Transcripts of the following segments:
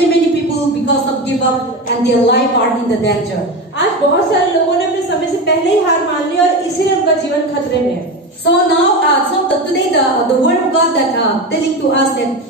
today many people because of give up and their life are in the danger. आज बहुत सारे लोगों ने अपने समय से पहले ही हार मान ली और इसीलिए उनका जीवन खतरे में है. So now, today the word of God that telling to us that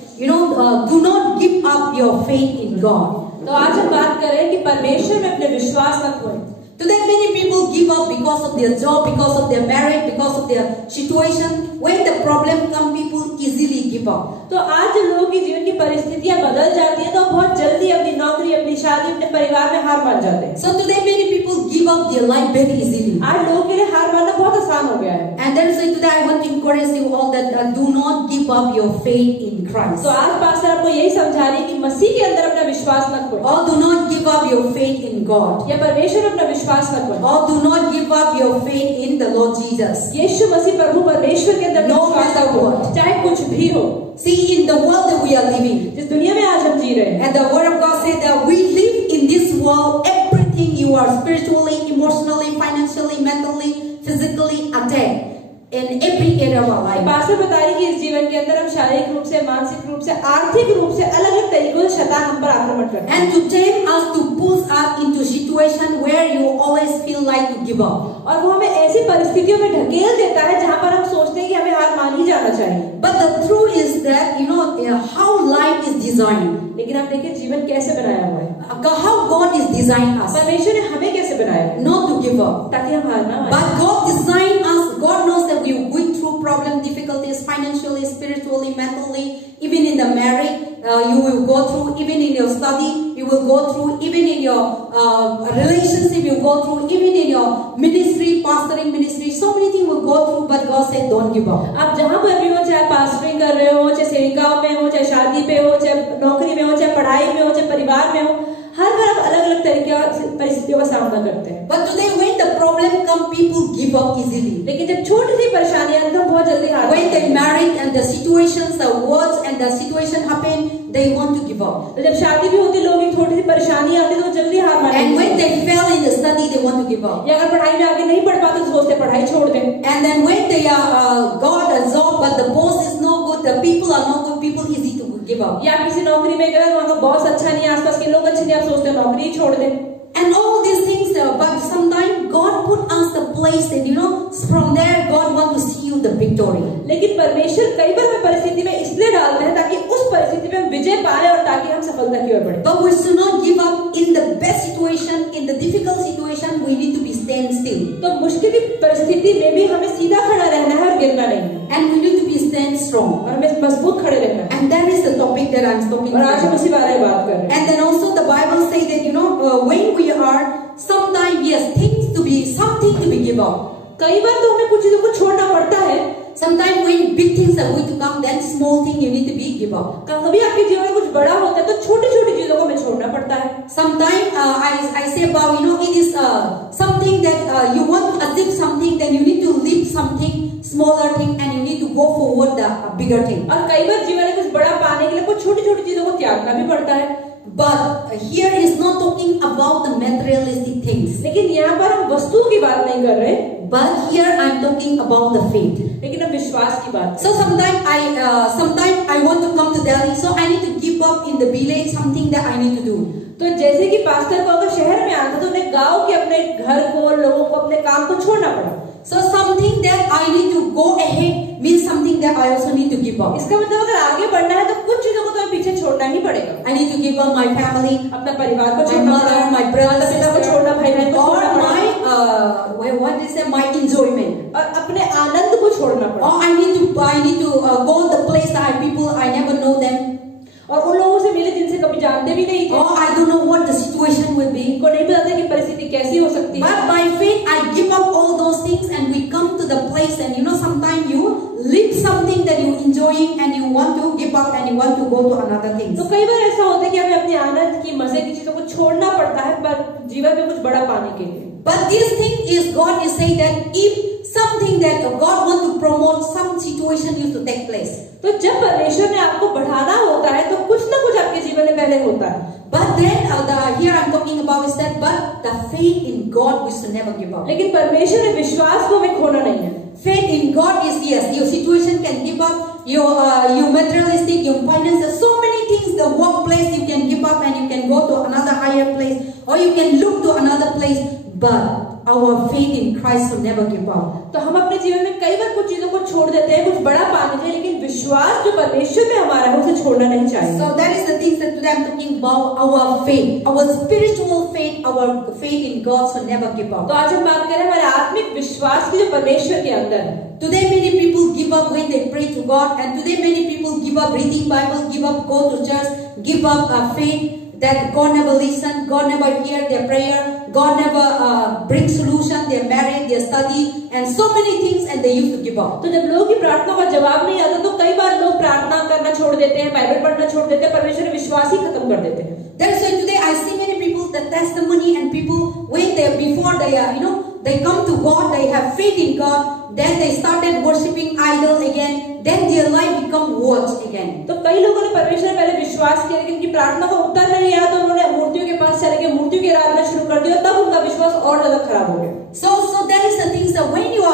do not give up your faith in God. तो आज हम बात कर रहे हैं कि परमेश्वर में अपने विश्वास न खोएं. Today many people give up because of their job, because of their marriage, because of their situation. When the problem comes, people easily give up. तो आज जब लोगों की जीवन की परिस्थितियां बदल जाती हैं तो बहुत जल्दी अपनी नौकरी, अपनी शादी, अपने परिवार में हार मान जाते हैं. So today many people give up their life very easily. आज लोगों के लिए हार मानना बहुत आसान हो गया है. And that's why today I want to encourage you all that do not give up your faith in Christ. तो आज पास्टर आपको यही समझा रही है कि मसीह के अंदर अपना विश्वास न खोएं. Or do not give up your faith in God. या परमेश्वर में अपना विश्वास न खोएं. Or do not give up your faith in the Lord Jesus. यीशु मसीह प्रभु परमेश्वर के अंदर No matter what. चाहे कुछ भी हो. See, in the world that we are living, जिस दुनिया में आज हम जी रहे हैं, and the word of God said that we live in this world, everything you are spiritually, emotionally, financially, mentally, physically attacked in every area of our life. Pastor बता रही कि इस जीवन के अंदर हम शारीरिक रूप से, मानसिक रूप से, आर्थिक रूप से अलग अलग तरीकों से शैतान हम पर आक्रमण करता है. And to tempt us to push us into situation where you always feel like to give up. और वो हमें ऐसी परिस्थितियों में ढकेल देता है जहाँ पर हम सोचते हैं कि हमें हार मान ही जाना चाहिए. But the truth is that how life is designed. लेकिन आप देखिए जीवन कैसे बनाया हुआ है. How God is designed us. परमेश्वर ने हमें कैसे बनाया है? Not to give up. ताकि हम हार ना माने. But God designed us. God knows that we are going through problems, difficulties, financially, spiritually, mentally, even in the marriage, you will go through, even in your study, you will go through, even in your relationship, you go through, even in your ministry, pastoring ministry, so many things will go through, but God said, don't give up. आप जहाँ पर भी हो, चाहे पास्टरिंग कर रहे हो, चाहे सेविकाओं में हो, चाहे शादी पे हो, चाहे नौकरी में हो, चाहे पढ़ाई में हो, चाहे परिवार में हो, हर बार आप अलग अलग तरीके की परिस्थितियों का सामना करते हैं. But today when the problem come, people give up easily. लेकिन जब छोटी सी परेशानियां आती हैं तो बहुत जल्दी हार. When they married and the situations, the words and the situation happen, they want to give up. तो जब शादी भी होती, लोग एक छोटी सी परेशानी आती है तो जल्दी हार मान. And when they fail in the study, they want to give up. या अगर पढ़ाई में आगे नहीं पढ़ पाते तो सोचते पढ़ाई छोड़ दें. And then when they got a job but the boss is no good, the people are no good, people easy to give up. या किसी नौकरी में गए वहाँ का बॉस अच्छा नहीं, आसपास के लोग अच्छे नहीं, आप सोचते नौकरी ही छोड़ दें. And all these things, but sometimes God put us the place that from there God want to see you the victory. लेकिन परमेश्वर कई बार हमें परिस्थिति में इसलिए डालते हैं ताकि उस परिस्थिति में हम विजय पाए और ताकि हम सफलता की ओर बढ़े. But we should not give up in the best situation, in the difficult situation. We need to be stand still. तो मुश्किल की परिस्थिति में भी हमें सीधा खड़ा रहना है और गिरना नहीं. And we need to be stand strong. और हमें मजबूत खड़े रहना है. And that is the topic that I'm talking और आज हम about. उसी बारे में बात कर रहे हैं. And then also the Bible say that when we are sometimes yes things to be something to be give up. कई बार तो हमें कुछ चीजों को छोड़ना पड़ता है. Sometimes when big things are going to come, then small thing you need to be give up. कभी आपके जीवन में कुछ बड़ा होता है तो छोटी-छोटी चीजों को हमें छोड़ना पड़ता है. Sometimes I say about it is something that you want to achieve something, then you need to leave something smaller thing and you need to go forward the bigger thing. और कई बार जीवन में कुछ बड़ा पाने के लिए कुछ छोटी-छोटी चीजों को त्यागना भी पड़ता है. But here is not talking about the materialistic things. लेकिन यहाँ पर हम वस्तुओं की बात नहीं कर रहे. But here I'm talking about the faith. लेकिन हम विश्वास की बात. So sometimes I want to come to Delhi, so I need to give up in the village something that I need to do. तो जैसे कि पास्टर को अगर शहर में आना तो उन्हें गांव के अपने घर को, लोगों को, अपने काम को छोड़ना पड़ा. So something that I need to go ahead means something that I also need to give up. इसका मतलब अगर आगे बढ़ना है तो कुछ चीजों को तो हमें पीछे छोड़ना ही पड़ेगा. I need to give up my family, अपना परिवार को my छोड़ना, mother, my brother, पिता को छोड़ना, भाई बहन को or छोड़ना, what is my enjoyment, और अपने आनंद को छोड़ना पड़ा. or I need to go the place that people I never know them, और उन लोगों से मिले जिनसे कभी जानते भी नहीं थे. or I don't know what the situation will be. को नहीं पता था कि परिस्थिति कैसी हो सकती है. But by faith I give up all those things and we come to the place and sometimes you leave something that you enjoying and you want to give up and you want to go to another thing. तो कई बार ऐसा होता है कि हमें अपने आनंद की, मजे की चीजों को छोड़ना पड़ता है पर जीवन में कुछ बड़ा पाने के लिए. But this thing is God is saying that if something that God want to promote, some situation used to take place. तो जब परमेश्वर ने आपको बढ़ाना होता है तो कुछ ना कुछ आपके जीवन में पहले होता है. But then here I'm talking about is that but the faith in God we should never give up. लेकिन परमेश्वर में विश्वास को हमें खोना नहीं है. Faith in God is yes, your situation can give up, your materialistic, your finances, so many things, the workplace you can give up you can look to another place, but our faith in Christ will never give up. तो हम अपने जीवन में कई बार कुछ चीजों को छोड़ देते हैं, कुछ बड़ा पाने के लिए, लेकिन विश्वास जो परमेश्वर में हमारा है उसे छोड़ना नहीं चाहिए. So that is the things that today I'm talking about, our faith, our spiritual faith, our faith in God will never give up. तो आज हम बात करें हमारे आत्मिक विश्वास की जो परमेश्वर के अंदर है. Today many people give up when they pray to God, and today many people give up reading Bible, give up go to church, give up faith that God never listen, God never hear their prayer, God never bring solution, their marriage, their study, and so many things, and they used to give up. तो जब लोगों की प्रार्थना का जवाब नहीं आता तो कई बार लोग प्रार्थना करना छोड़ देते हैं, बाइबल पढ़ना छोड़ देते हैं, परमेश्वर में विश्वास ही खत्म कर देते हैं. That's why today I see many people, the testimony, and people when they before they are they come to God, they have faith in God, then they started worshiping idol again, then their life become worse again. तो कई लोगों ने परमेश्वर पहले विश्वास किया, लेकिन उनकी प्रार्थना का उत्तर नहीं आया तो उन्होंने मूर्तियों के पास चले गए, मूर्तियों की आराधना शुरू कर दी, तब उनका विश्वास और ज्यादा खराब हो गया. So that is the things that when you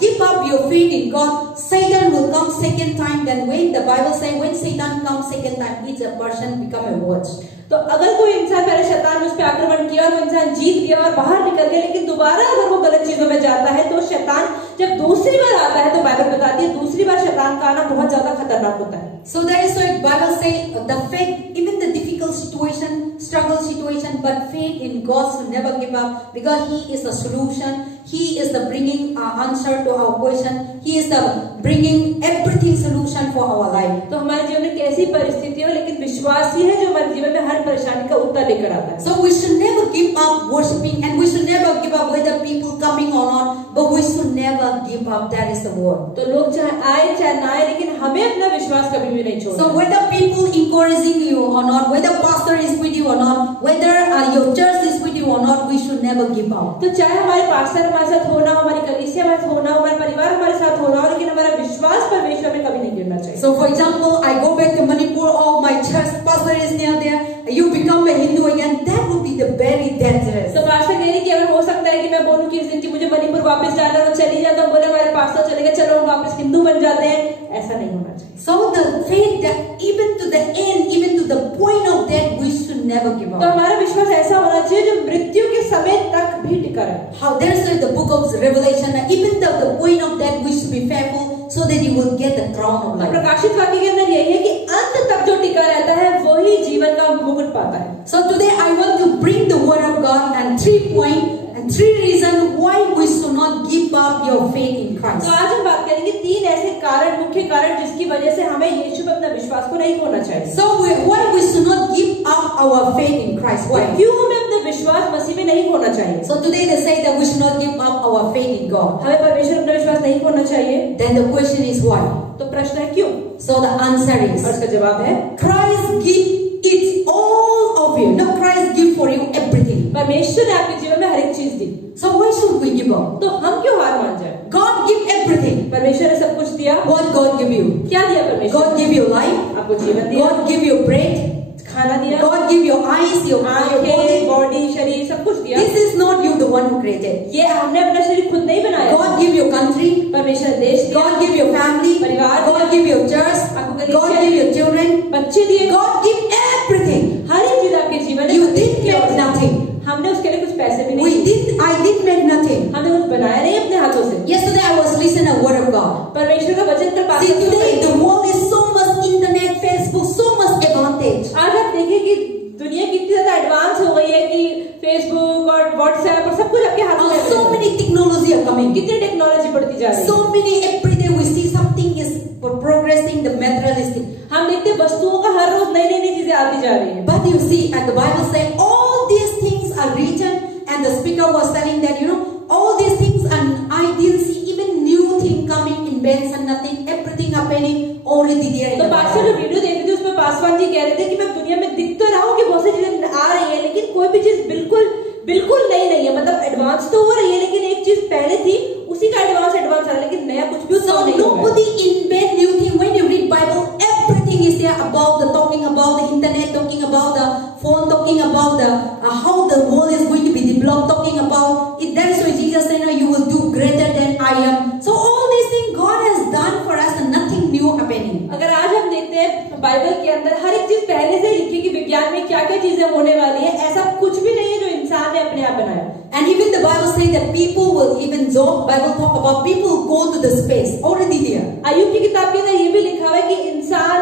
give up your faith in God, Satan will come second time. Then when the Bible says when Satan comes second time, each a person become a watch. तो अगर कोई इंसान पहले शैतान ने उस पर आक्रमण किया और वो इंसान जीत गया और बाहर निकल गया, लेकिन दोबारा अगर वो गलत चीजों में जाता है तो शैतान जब दूसरी बार आता है तो बाइबल बताती है दूसरी बार शैतान का आना बहुत ज्यादा खतरनाक होता है. So that is why Bible says the faith, even the difficult situation, struggle situation, but faith in God will never give up, because He is the solution. He is the bringing answer to our question. He is the bringing everything solution for our life. तो हमारे जीवन में कैसी परिस्थिति हो, लेकिन विश्वास ही है जो हमारे जीवन में हर परेशानी का उत्तर लेकर आता है. So we should never give up worshiping, and we should never give up whether people coming or not, but we should never give up. That is the word. तो लोग चाहे आए चाहे ना आए, लेकिन हमें अपना विश्वास कभी भी नहीं छोड़ना. So whether people encouraging you or not, whether pastor is with you or not, whether your church is with you or not, we should never give up. तो चाहे हमारे पास्टर हमारे साथ होना, हमारी कलीसिया हमारे साथ होना, हमारा परिवार हमारे साथ होना, लेकिन हमारा विश्वास परमेश्वर में कभी नहीं गिरना चाहिए. So for example, I go back to Manipur, all my church pastor is near there, you become a Hindu again, that would be the very dangerous. तो पास्टर कह रही कि अगर हो सकता है कि मैं बोलूं कि इस दिन की मुझे मणिपुर वापस जाना है, तो चली जाता हूं, बोले हमारे पास्टर चले गए, चलो हम वापस हिंदू बन जाते हैं, ऐसा नहीं होना चाहिए. So the faith that even to the end, even to the point of death, we should never give up. तो हमारा विश्वास ऐसा होना चाहिए जो मृत्यु के समय तक भी टिका रहे. How there is the book of Revelation, even to the point of death, we should be faithful so that you will get the crown of life. प्रकाशित वाक्य के अंदर यही है कि अंत तक जो टिका रहता है वही जीवन का मुकुट पाता है. So today I want to bring the word of God and 3 points and 3 reasons why we should not give up your faith in Christ. तो आज हम बात करेंगे 3 ऐसे कारण, मुख्य कारण जिसकी वजह से हमें यीशु में अपना विश्वास को नहीं खोना चाहिए. So why we should not give up our faith in Christ? Why? क्यों हमें अपना विश्वास मसीह में नहीं खोना चाहिए? So today they say that we should not give up our faith in God. हमें परमेश्वर अपना विश्वास नहीं खोना चाहिए. Then the question is why? तो प्रश्न है क्यों? So the answer is, और इसका जवाब है Christ give it all of you. No, Christ give for you everything. परमेश्वर ने आपके जीवन में हर एक चीज दी. So why should we give up? तो हम क्यों हार मान जाए? God give everything. परमेश्वर ने सब कुछ दिया. What God give you? क्या दिया परमेश्वर? God give you life. आपको जीवन दिया. God give you bread. खाना दिया. God give your eyes, your आंखें, बॉडी, शरीर, सब कुछ दिया. This is not you the one who created. ये हमने अपना शरीर खुद नहीं बनाया. God give your country. परमेश्वर ने देश दिया. God give your family. परिवार. God give your church. God give your children. बच्चे दिए. God give everything. हर एक चीज आपके जीवन में. You didn't make nothing. हमने उसके लिए कुछ पैसे भी नहीं. I didn't make nothing. हमने कुछ बनाया नहीं अपने हाथों से. Yesterday I was listening to word of God. परमेश्वर का वचन कर पाते. See today the world is so much internet, Facebook, so much advantage. आज आप देखिए कि दुनिया कितनी ज्यादा एडवांस हो गई है कि फेसबुक और व्हाट्सएप और सब कुछ आपके हाथ में. So many technology are coming. कितनी टेक्नोलॉजी बढ़ती जा रही है. So many every day we see something is progressing the materialistic. हम देखते हैं वस्तुओं का हर रोज नई नई चीजें आती जा रही है. But you see, and the Bible say all these things are written, and the speaker was telling that all these things, and I didn't see even new thing coming, invention, nothing, everything happening already there. तो pastor जो video देख रहे थे उसमें पासवान जी कह रहे थे कि मैं दुनिया में दिख तो रहा हूँ कि बहुत सी चीजें आ रही है, लेकिन कोई भी चीज बिल्कुल नई नहीं है. मतलब एडवांस तो हो रही है, लेकिन एक चीज पहले थी उसी का एडवांस आ रहा है, लेकिन नया कुछ भी So nobody invent new thing. When you read Bible, everything is there about the talking about the internet, talking about the phone, talking about the how the world is going to be developed, talking about it. That is why Jesus said, "You will do greater than I am." So all these things God has done for us, and nothing new happening. अगर आज हम देखते हैं Bible के अंदर हर एक चीज पहले से लिखी कि विज्ञान में क्या क्या चीजें होने वाली है, ऐसा कुछ भी नहीं है जो इंसान इंसान ने अपने आप बनाया। And even the Bible says that people will, even Job Bible talk about people who go to the space, already there. अय्यूब की किताब के अंदर ये भी लिखा हुआ है कि इंसान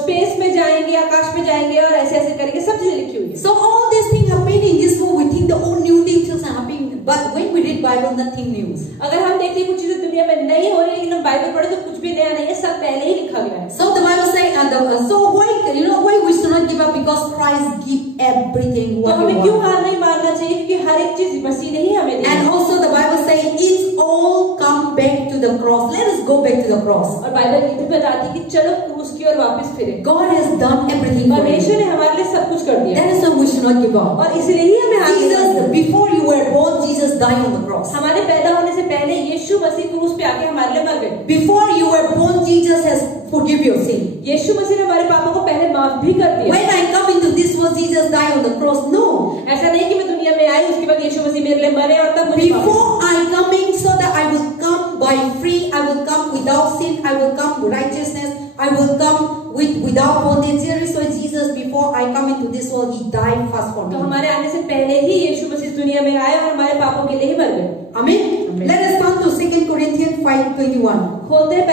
स्पेस में जाएंगे, आकाश में जाएंगे और ऐसे ऐसे करेंगे, सब चीजें लिखी हुई है। So all these things happening in this world, we think the all new things are happening, but when we read Bible, nothing new. अगर हम देखते हैं कुछ चीजें दुनिया में नई हो रही है, लेकिन हम बाइबल पढ़े तो कुछ भी नया नहीं है, सब पहले ही लिखा गया है। So the Bible says, so why we should not give up, because Christ give everything तो what हमें we क्यों want. हार नहीं मानना चाहिए, क्योंकि हर एक चीज मसीह ने ही हमें दी। And also the Bible says it's all come back to the cross. Let us go back to the cross. और बाइबल ये भी बताती है कि चलो क्रूस की ओर वापस फिरें। God has done everything for परमेश्वर you. ने हमारे लिए सब कुछ कर दिया That is why we should not give up. और इसलिए ही हमें हार नहीं मानना Jesus, चाहिए। before you were born, Jesus died on the cross. हमारे पैदा होने से पहले यीशु मसीह क्रूस पे आके हमारे लिए मर गए। Before you were born, Jesus has forgiven your sin. यीशु मसीह ने हमारे पापों को पहले माफ भी कर दिया। When I come into this world, Jesus died on the cross. No. ऐसा नहीं कि मैं दुनिया में आई उसके बाद यीशु मसीह मेरे लिए मरे और तब मुझे वापस। Before I coming, so that I will come by free, I will come without sin, I will come with righteousness, I will come without bondage. Here is why Jesus, before I come into this world, He died first for तो me. हमारे आने से पहले ही यीशु मसीह दुनिया में आए और हमारे पापों के लिए ही मर गए। Amen. Amen. Let us come to 2 Corinthians 5:21. खोलते हैं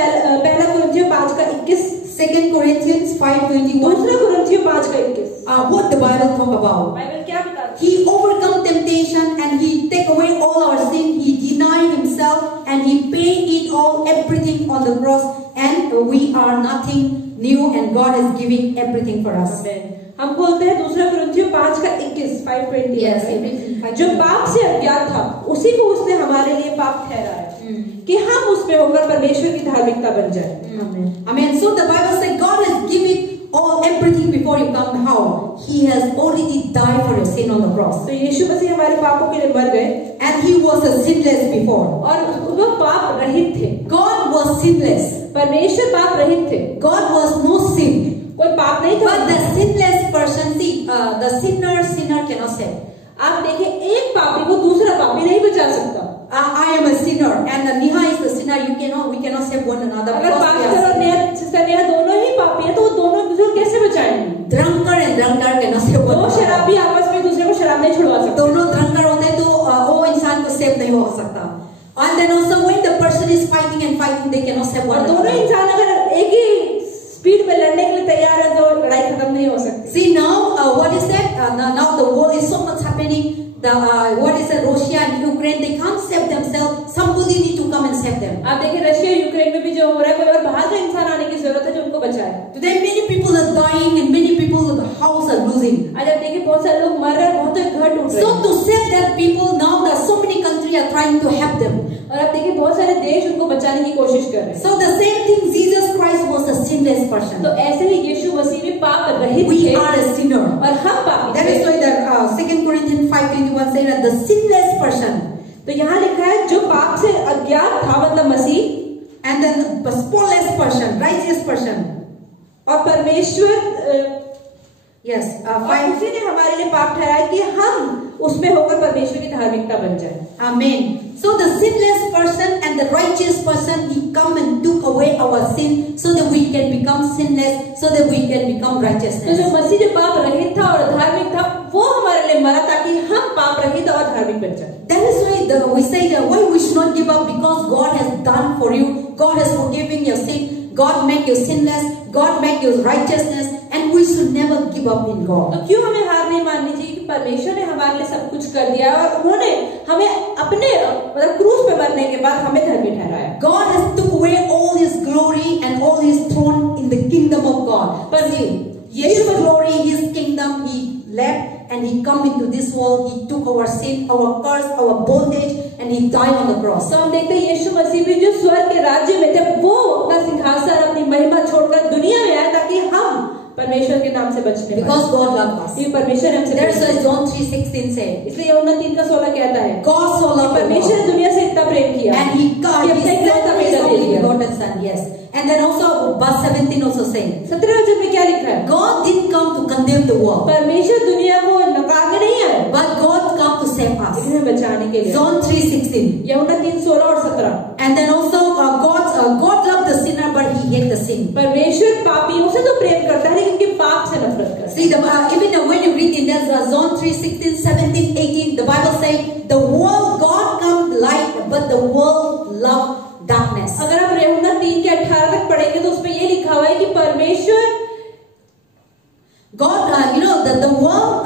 पहला कुरिन्थियों 5:21। 2 Corinthians 5:21. दूसरा कुरिन्थियों 5:21। What the Bible talk about? Bible क्या बताती है? He overcome temptation and He take away all our sin. He denied Himself and He paid it all, everything on the cross. And we are nothing new, and God is giving everything for us. हम बोलते हैं दूसरा कुरिन्थियों 5:21 5:20। Yes, जो पाप से अज्ञात था उसी को उसने हमारे लिए पाप ठहराया कि हम उसमें होकर परमेश्वर की धार्मिकता बन जाए। Amen. So the Bible says God has given all everything before you come. How? He has already died for your sin on the cross. तो यीशु मसीह हमारे पापों के लिए मर गए And He was a sinless before. और वो पाप रहित थे। God was sinless. परमेश्वर पाप रहित थे। God was no sin. कोई पाप नहीं था। But the sinless person, see, the sinner cannot save. आप देखें एक पापी को दूसरा पापी नहीं बचा सकता। I am a sinner and Neha is the sinner. We cannot save one another. अगर because we are पास्टर और sinners. सिस्टर नेहा दोनों ही पापी हैं तो वो दोनों दूसरे को कैसे बचाएंगे? Drunkard and drunkard cannot save one दो another. शराबी आपस में दूसरे को शराब नहीं छुड़वा सकते। दोनों drunkard होते हैं तो वो इंसान को सेव नहीं हो सकता. And then also when the person is fighting and fighting, they cannot save one और दोनों another. इंसान अगर एक ही स्पीड में लड़ने के लिए तैयार है तो लड़ाई खत्म नहीं हो सकती। See now, what is that? Now the world is so much happening. What is that? Russia and Ukraine, they can't save themselves. Somebody need to come and save them. आप देखिए रशिया यूक्रेन में भी जो हो रहा है, कोई और बाहर का इंसान आने की जरूरत है जो उनको बचाए। Today many people are dying and many people the house are losing. आज आप देखिए बहुत सारे लोग मर रहे हैं, बहुत घर टूट रहे So हैं। to save that people, now there are so many countries are trying to help them. और आप देखिए बहुत सारे देश उनको बचाने की कोशिश कर रहे हैं। So the same thing, Jesus Christ was a sinless person. तो ऐसे ही यीशु मसीह भी पाप रहित We थे are a sinner. और हम पापी That थे। is why the 2 Corinthians 5:21 says that the sinless person, तो यहाँ लिखा है जो पाप से अज्ञात था मतलब मसीह, and then the spotless person, righteous person. और परमेश्वर Yes, और 5. उसी ने हमारे लिए पाप ठहराया कि हम उसमें होकर परमेश्वर की धार्मिकता बन जाए। Amen. So the sinless person and the righteous person, He come and took away our sin so that we can become sinless, so that we can become तो righteousness. जो मसीह जो पाप रहित था और धार्मिक था वो हमारे लिए मरा ताकि हम पाप रहित और धार्मिक बन जाए। That is why we say that why we should not give up, because God has done for you. God has forgiven your sin. God make you sinless. God make you righteousness, and we should never give up in God. तो क्यों हमें हार नहीं माननी चाहिए कि परमेश्वर ने हमारे लिए सब कुछ कर दिया और उन्होंने हमें अपने मतलब क्रूस पे मरने के बाद हमें धर्मी ठहराया। God has took away all His glory and all His throne in the kingdom of God. पर His glory, His kingdom, He left and He come into this world. He took our sin, our curse, our bondage, and He died on the cross. तो हम देखते हैं यीशु मसीह भी जो स्वर्ग के राज्य में थे वो अपना सिंहासन अपनी महिमा छोड़कर दुनिया में आए ताकि हम परमेश्वर के नाम से बचने पाएं। Because God loved us. ये परमेश्वर हमसे That's why John 3:16 said, इसलिए यूहन्ना 3:16 कहता है God so loved the परमेश्वर world, ने दुनिया से इतना प्रेम किया and He कि God अपने He इकलौता sent बेटा His दे only दिया। begotten Son. Yes, and then also verse 17 also saying, 17वें वचन में क्या लिखा है? God didn't come to condemn the world, परमेश्वर दुनिया को नकारने नहीं आए but God come to save us. लेकिन हमें बचाने के लिए। John 3:16. यूहन्ना 3:16 और 17 And then also God loved the sinner, but He hate the sin. परमेश्वर पापियों से तो प्रेम करता है लेकिन उनके पाप से नफरत करता है। See, even when you read in John 3:16, 17, 18, the the world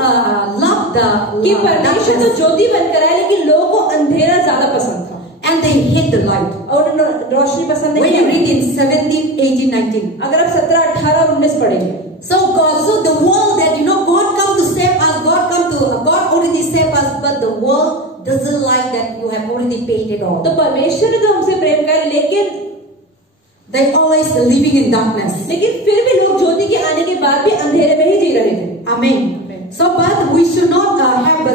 loved कि the परमेश्वर तो darkness ज्योति बनकर आए, लेकिन लोगों को अंधेरा ज्यादा पसंद था and they hate the light. और उन्हें रोशनी पसंद When नहीं you है। read in 17, 18, 19. अगर आप 17, 18 और 19 पढ़ेंगे, So the world that God come to save us, God already saved us, but the world doesn't like that you have already paid it all. तो परमेश्वर ने तो हमसे प्रेम किया, लेकिन They always living in darkness. फिर भी लोग ज्योति के आने के बाद भी अंधेरे में ही जी रहे थे। Amen. So, but we should not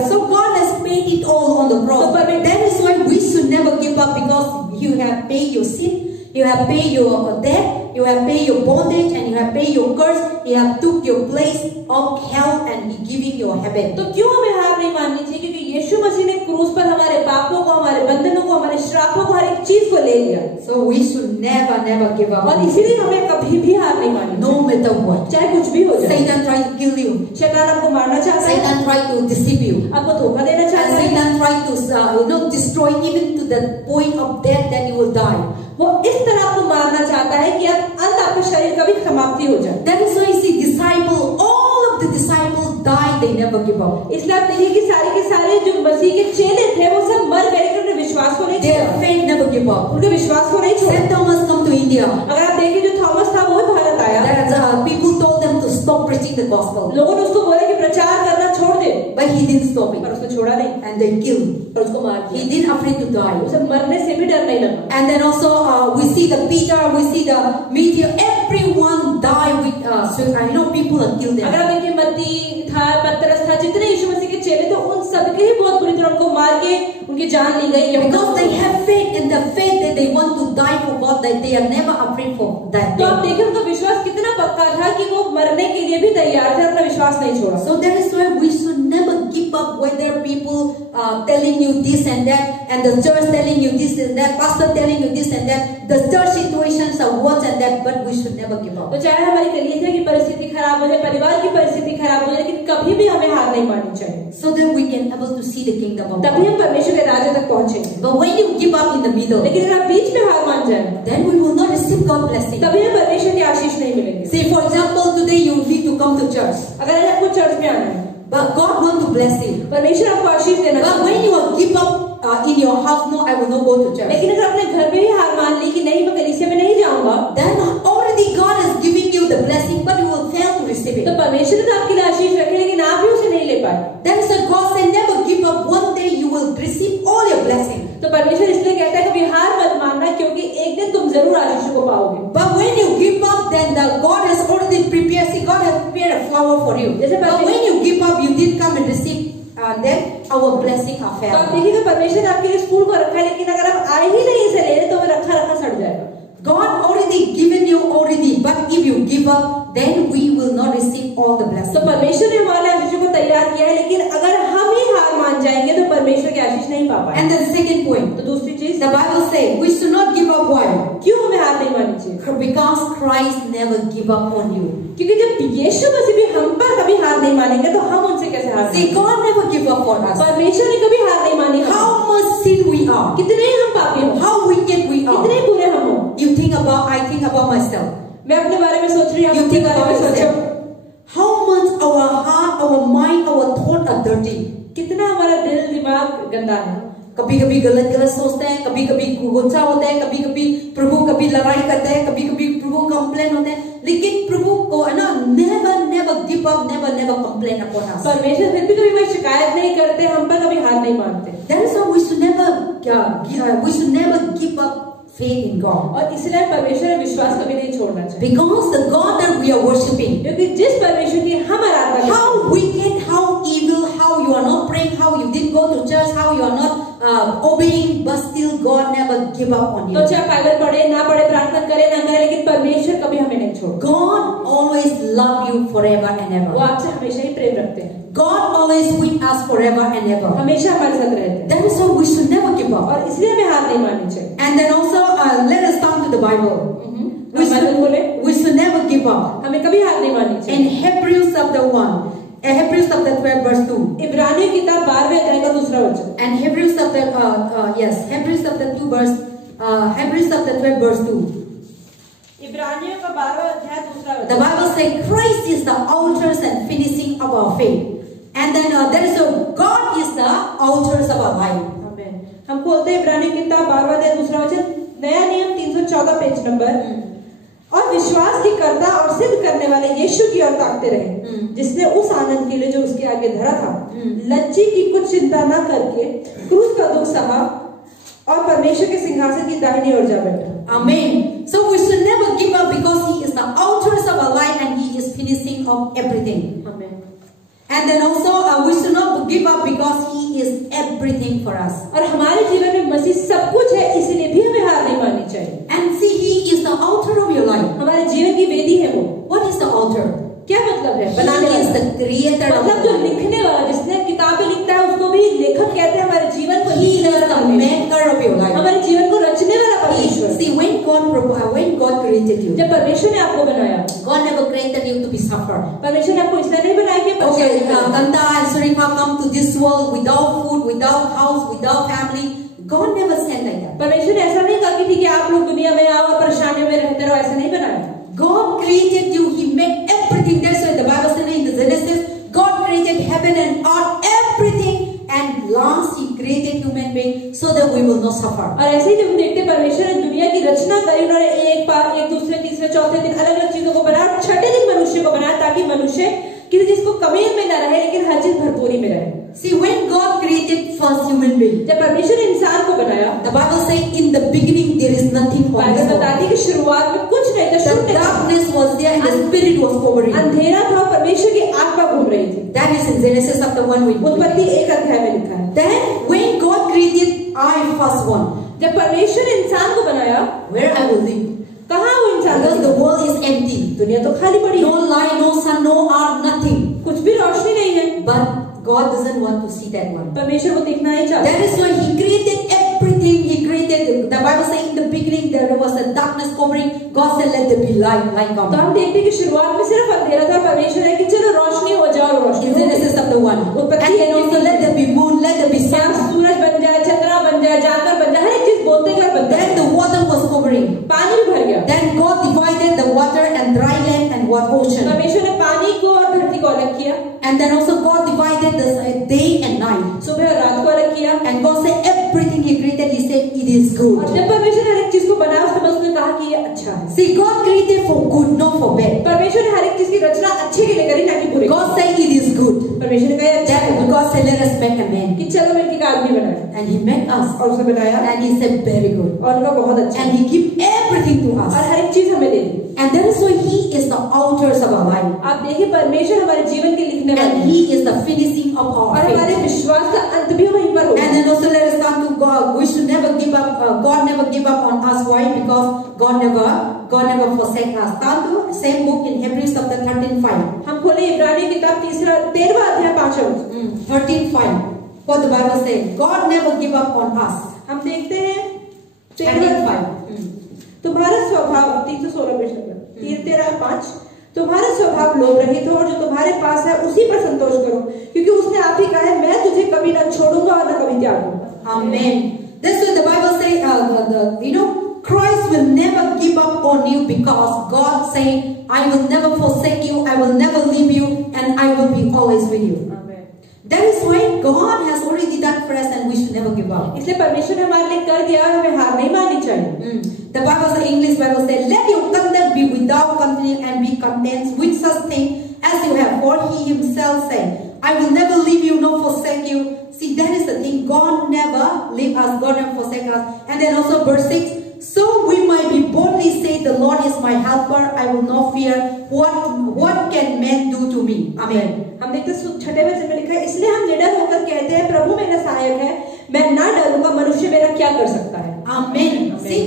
so God has paid it all on the cross. That is why we should never give up, because you have paid your sin, you have paid your debt, you have paid your bondage, and you have paid your curse. He have took your place of hell and He giving your heaven. तो क्यों हमें हार नहीं माननी चाहिए? क्योंकि यीशु मसीह ने क्रूस पर हमारे पापों को, हमारे बंधनों को, हमारे श्रापों को, हर एक चीज को ले लिया। So we should never give up. और इसीलिए हमें कभी भी हार नहीं माननी, no matter what. चाहे कुछ भी हो जाए। Satan try to kill you. शैतान आपको मारना चाहता है, Satan try to deceive you. आपको धोखा देना चाहता है, Satan try to destroy even to the point of death that you will die. वो इस तरह आपको मारना चाहता है कि आप अंत आपके शरीर का भी समाप्ति हो जाए। That is why you see all of the disciples died, they never give up. इसलिए आप देखिए कि सारे के सारे जो मसीह के चेले थे वो सब मर गए, लेकिन उन्होंने विश्वास को नहीं Their छोड़ा। faith never give up. उनके विश्वास को नहीं छोड़ा। Saint Thomas come to India. अगर आप देखिए जो थॉमस था वो भारत आया, That people told them to stop preaching the gospel, लोगों ने उसको बोला कि प्रचार करना छोड़ दे, but he didn't stop it, पर उसने छोड़ा नहीं and they killed. और उसको मार He दिया। didn't afraid to die. उसे मरने से भी डर नहीं लगा। And then also we see the Peter, we see the meteor, everyone die with people are killed अगर them. आप देखिए मत्ती था, पतरस था, जितने यीशु मसीह के चेले थे उन सबके ही बहुत बुरी तरह उनको मार के उनकी जान ली गई। Because they have faith, and the faith that they want to die for God, that they are never afraid for that तो आप day. देखिए उनका विश्वास कितना पक्का था कि वो मरने के लिए भी तैयार थे, अपना विश्वास नहीं छोड़ा। So that is why we should never give up, whether people telling you this and that, and the church telling you this and that, pastor telling you this and that, the church situations are worse and that, but we should never give up. तो चाहे हमारी कलीसिया की परिस्थिति खराब हो जाए, परिवार की परिस्थिति खराब हो जाए, लेकिन कभी भी हमें हार नहीं माननी चाहिए। So that we can able to see the kingdom of तभी God. हम परमेश्वर के राज्य तक पहुंचेंगे। But when you give up in the middle, लेकिन अगर आप बीच में हार मान जाए, then we will not receive God's blessing. तभी हमें परमेश्वर की आशीष नहीं मिलेगी। Say for example, today you need to come to church, अगर आज आपको चर्च में आना है, but God want to bless you. परमेश्वर आपको आशीष देना But चाहता when है, you will give up in your house, no, I will not go to church. लेकिन अगर आपने घर में ही हार मान ली कि नहीं मैं कलीसिया में नहीं जाऊंगा, Then already God is giving you the blessing, but you will fail to receive तो it. परमेश्वर ने तो आपके लिए आशीष रखे, लेकिन आप ही उसे नहीं ले पाए। Then so God said, never give up. One day you will receive all your blessing. तो परमेश्वर इसलिए कहता है कभी हार मत मानना, क्योंकि एक दिन तुम जरूर आशीष को पाओगे। But when you give up, then God has already prepared. See, God has prepared a flower for you. But when you give up, you didn't come and receive. Then our blessing are तो आप failed. देखिए परमेश्वर ने आपके लिए फूल को रखा है, लेकिन अगर आप आए ही नहीं इसे लेने, तो वो रखा रखा सड़ जाएगा। God already given you already, but if you give up, then we will not receive all the blessing. तो परमेश्वर ने हमारे आशीष को तैयार किया है, लेकिन अगर हम ही हार मान जाएंगे तो परमेश्वर के आशीष नहीं पा पाएंगे। And the second point, तो दूसरी चीज, the Bible says we should not give up. Why? क्यों हमें हार नहीं माननी चाहिए? Because Christ never give up on you. क्योंकि जब यीशु मसीह भी हम पर कभी हार नहीं मानेंगे, तो हम उनसे कैसे हार See, God never give up on us. परमेश्वर ने कभी हार नहीं मानी। How much sin we are, कितने हम पापी हो, how wicked we are. कितने बुरे हम हो। You think about, I think about myself. मैं अपने बारे में सोच रही हूँ, You अपने think बारे में about सोचो। yourself. How much our heart, our mind, our thought are dirty. कितना हमारा दिल दिमाग गंदा है। कभी कभी गलत सोचते हैं, कभी कभी गुस्सा होता है, कभी कभी प्रभु कभी लड़ाई करते हैं, कभी कभी प्रभु कंप्लेन होते हैं, लेकिन प्रभु को है ना, never give up, never complain upon us. परमेश्वर फिर भी कभी मैं शिकायत नहीं करते, हम पर कभी हार नहीं मानते। That is why we should never give up faith in God. और इसलिए परमेश्वर में विश्वास कभी नहीं छोड़ना चाहिए, Because the God that we are worshiping, क्योंकि जिस परमेश्वर की हम आराधना करते हैं, how wicked, how evil, how you are not praying, how you didn't go to church, how you are not obeying, but still God never give up on you. तो चाहे Bible पढ़े ना पढ़े, प्रार्थना करे ना करे, लेकिन परमेश्वर कभी हमें नहीं छोड़ता। God always love you forever and वो ever. आपसे हमेशा ही प्रेम रखते हैं, God always with us forever and ever. हमेशा हमारे साथ रहते हैं, That is why we should never give up. और इसलिए हमें हार नहीं माननी चाहिए। And then also let us turn to the Bible. We should never give up. हमें कभी हार नहीं माननी चाहिए। In Hebrews chapter 1, Hebrews chapter 12 verse 2. इब्रानियों की किताब 12वें अध्याय का दूसरा वचन। And Hebrews chapter Hebrews chapter 2 verse Hebrews chapter 12 verse 2. इब्रानियों का 12वां अध्याय दूसरा The वचन। Bible says Christ is the author and finishing of our our faith. And then there is God is the authors of our life. आमेन। हम खोलते हैं इब्रानियों की किताब 12वां अध्याय 2 वचन, नया नियम 314 पेज नंबर। और विश्वास की कर्ता और सिद्ध करने वाले यीशु की ओर ताकते रहे, जिसने उस आनंद के लिए जो उसके आगे धरा था लज्जे की कुछ चिंता न करके क्रूस का दुख सहा और परमेश्वर के सिंहासन की दाहिनी ओर जा बैठा। Amen. So we should never give up because He is the authors of our life and He is finishing of everything. Amen. And then also we should not give up because He is everything for us. और हमारे जीवन में मसीह सब कुछ है, इसलिए भी हमें हार नहीं माननी चाहिए। And see, He is the author of your life. हमारे जीवन की वेदी है वो। What is the author? क्या मतलब है? बनाने वाला। He is the creator of मतलब जो लिखने वाला, जिसने किताबें लिखता है उसको भी लेखक कहते हैं। हमारे जीवन को He is the maker of your life. हमारे जीवन को रचने वाला परमेश्वर। See, when God created you, जब परमेश्वर ने आपको बनाया, God never created you to be suffer. परमेश्वर ने आपको इसलिए नहीं बनाया कि Okay, Kanta and Surika come to this world without food, without house, without family. God never said like that. परमेश्वर ने ऐसा नहीं कहा कि ठीक है आप लोग दुनिया में आओ और परेशानियों में रहते रहो, ऐसा नहीं बनाया। God created you. He made everything. That's why the Bible says in the Genesis, God created heaven and earth, everything. And last He created human being so that we will not suffer. और ऐसे ही जब हम देखते हैं परमेश्वर ने दुनिया की रचना करी, उन्होंने एक दूसरे तीसरे चौथे दिन अलग अलग चीजों को बनाया, छठे दिन मनुष्य को बनाया ताकि मनुष्य किसी चीज को कमी में न रहे लेकिन हर चीज भरपूरी में रहे। See, when God created first human being, जब परमेश्वर ने इंसान को बनाया, the Bible says in the beginning there is nothing. Bible बताती है कि शुरुआत में कुछ नहीं था, the darkness was there and the spirit was covering. अंधेरा था, परमेश्वर की आत्मा घूम रही थी। That is in Genesis chapter 1 with उत्पत्ति 1 अध्याय में लिखा है। Then when God created I first one, जब परमेश्वर ने इंसान को बनाया, where I will live? कहाँ वो इंसान? Because the world is empty. दुनिया तो खाली पड़ी, no light, no sun, no earth, nothing. कुछ भी रोशनी नहीं है। But God doesn't want to see that one. परमेश्वर को देखना नहीं चाहता। That is why He created everything. He created. The Bible says in the beginning there was a darkness covering. God said, "Let there be light." Light come. तो हम देखते हैं कि शुरुआत में सिर्फ अंधेरा था, परमेश्वर ने कि चलो रोशनी हो जाओ, रोशनी। In Genesis chapter 1. And then also let there be moon, let there be sun. सूरज बन जाए, चंद्रमा बन जाए, जानवर बन जाए, हर एक चीज बोलते कर बनता है। Then the water was covering. पानी भी भर गया। Then God divided the water and dry land and what ocean. परमेश्वर ने पानी को और धरती को अलग किया। And then also God divided the day and night. सुबह और रात को अलग किया। And God said everything He created, He said it is good. और जब परमेश्वर ने हर एक चीज को बनाया, उसने कहा कि ये अच्छा है। See, God created for good, not for bad. परमेश्वर ने हर एक चीज की रचना अच्छे के लिए करी, ना कि बुरे। God said it is good. परमेश्वर ने कहा अच्छा है। God said let us make a man. कि चलो मिलकर एक आदमी बनाए। And He made us. और उसे बनाया। And He said very good. और उनका बहुत अच्छा। And He gave everything to us. और हर एक चीज हमें दे दी। And that is why He is the authors of our life. आप देखिए परमेश्वर हमारे जीवन के लिखने वाले And He is the finishing of our और हमारे faith. विश्वास का अंत भी वहीं पर होगा। And then also let us come to God. We should never give up. God never give up on us. Why? Because God never forsake us. Come to same book in Hebrews chapter 13:5. हम खोले इब्रानी किताब 13वां अध्याय 5 वचन। 13:5. What the Bible says, God never give up on us. हम देखते हैं 13:5. तुम्हारा स्वभाव 316 पेज नंबर 13:5 तुम्हारा स्वभाव लोभ रहित हो और जो तुम्हारे पास है उसी पर संतोष करो, क्योंकि उसने आप ही कहा है मैं तुझे कभी न छोड़ूंगा और न कभी त्यागूंगा। Amen. That's what the Bible says. Christ will never give up on you because God saying, I will never forsake you, I will never leave you, and I will be always with you. That is why God has already done for us and we should never give up. इसलिए परमेश्वर ने हमारे लिए कर दिया और हमें हार नहीं माननी चाहिए। The Bible says, English Bible says, let your conduct be without complaint and be content with such things as you have. For He Himself said, I will never leave you nor forsake you. See, that is the thing. God never leave us, God never forsake us. And then also verse 6, so we might be boldly say, the Lord is my helper, I will not fear. What can man do to me? Amen. हम देखते हैं 6ठे वचन में लिखा है, इसलिए हम निडर होकर कहते हैं प्रभु मेरा सहायक है, मैं ना डरूंगा, मनुष्य मेरा क्या कर सकता है। Amen. See,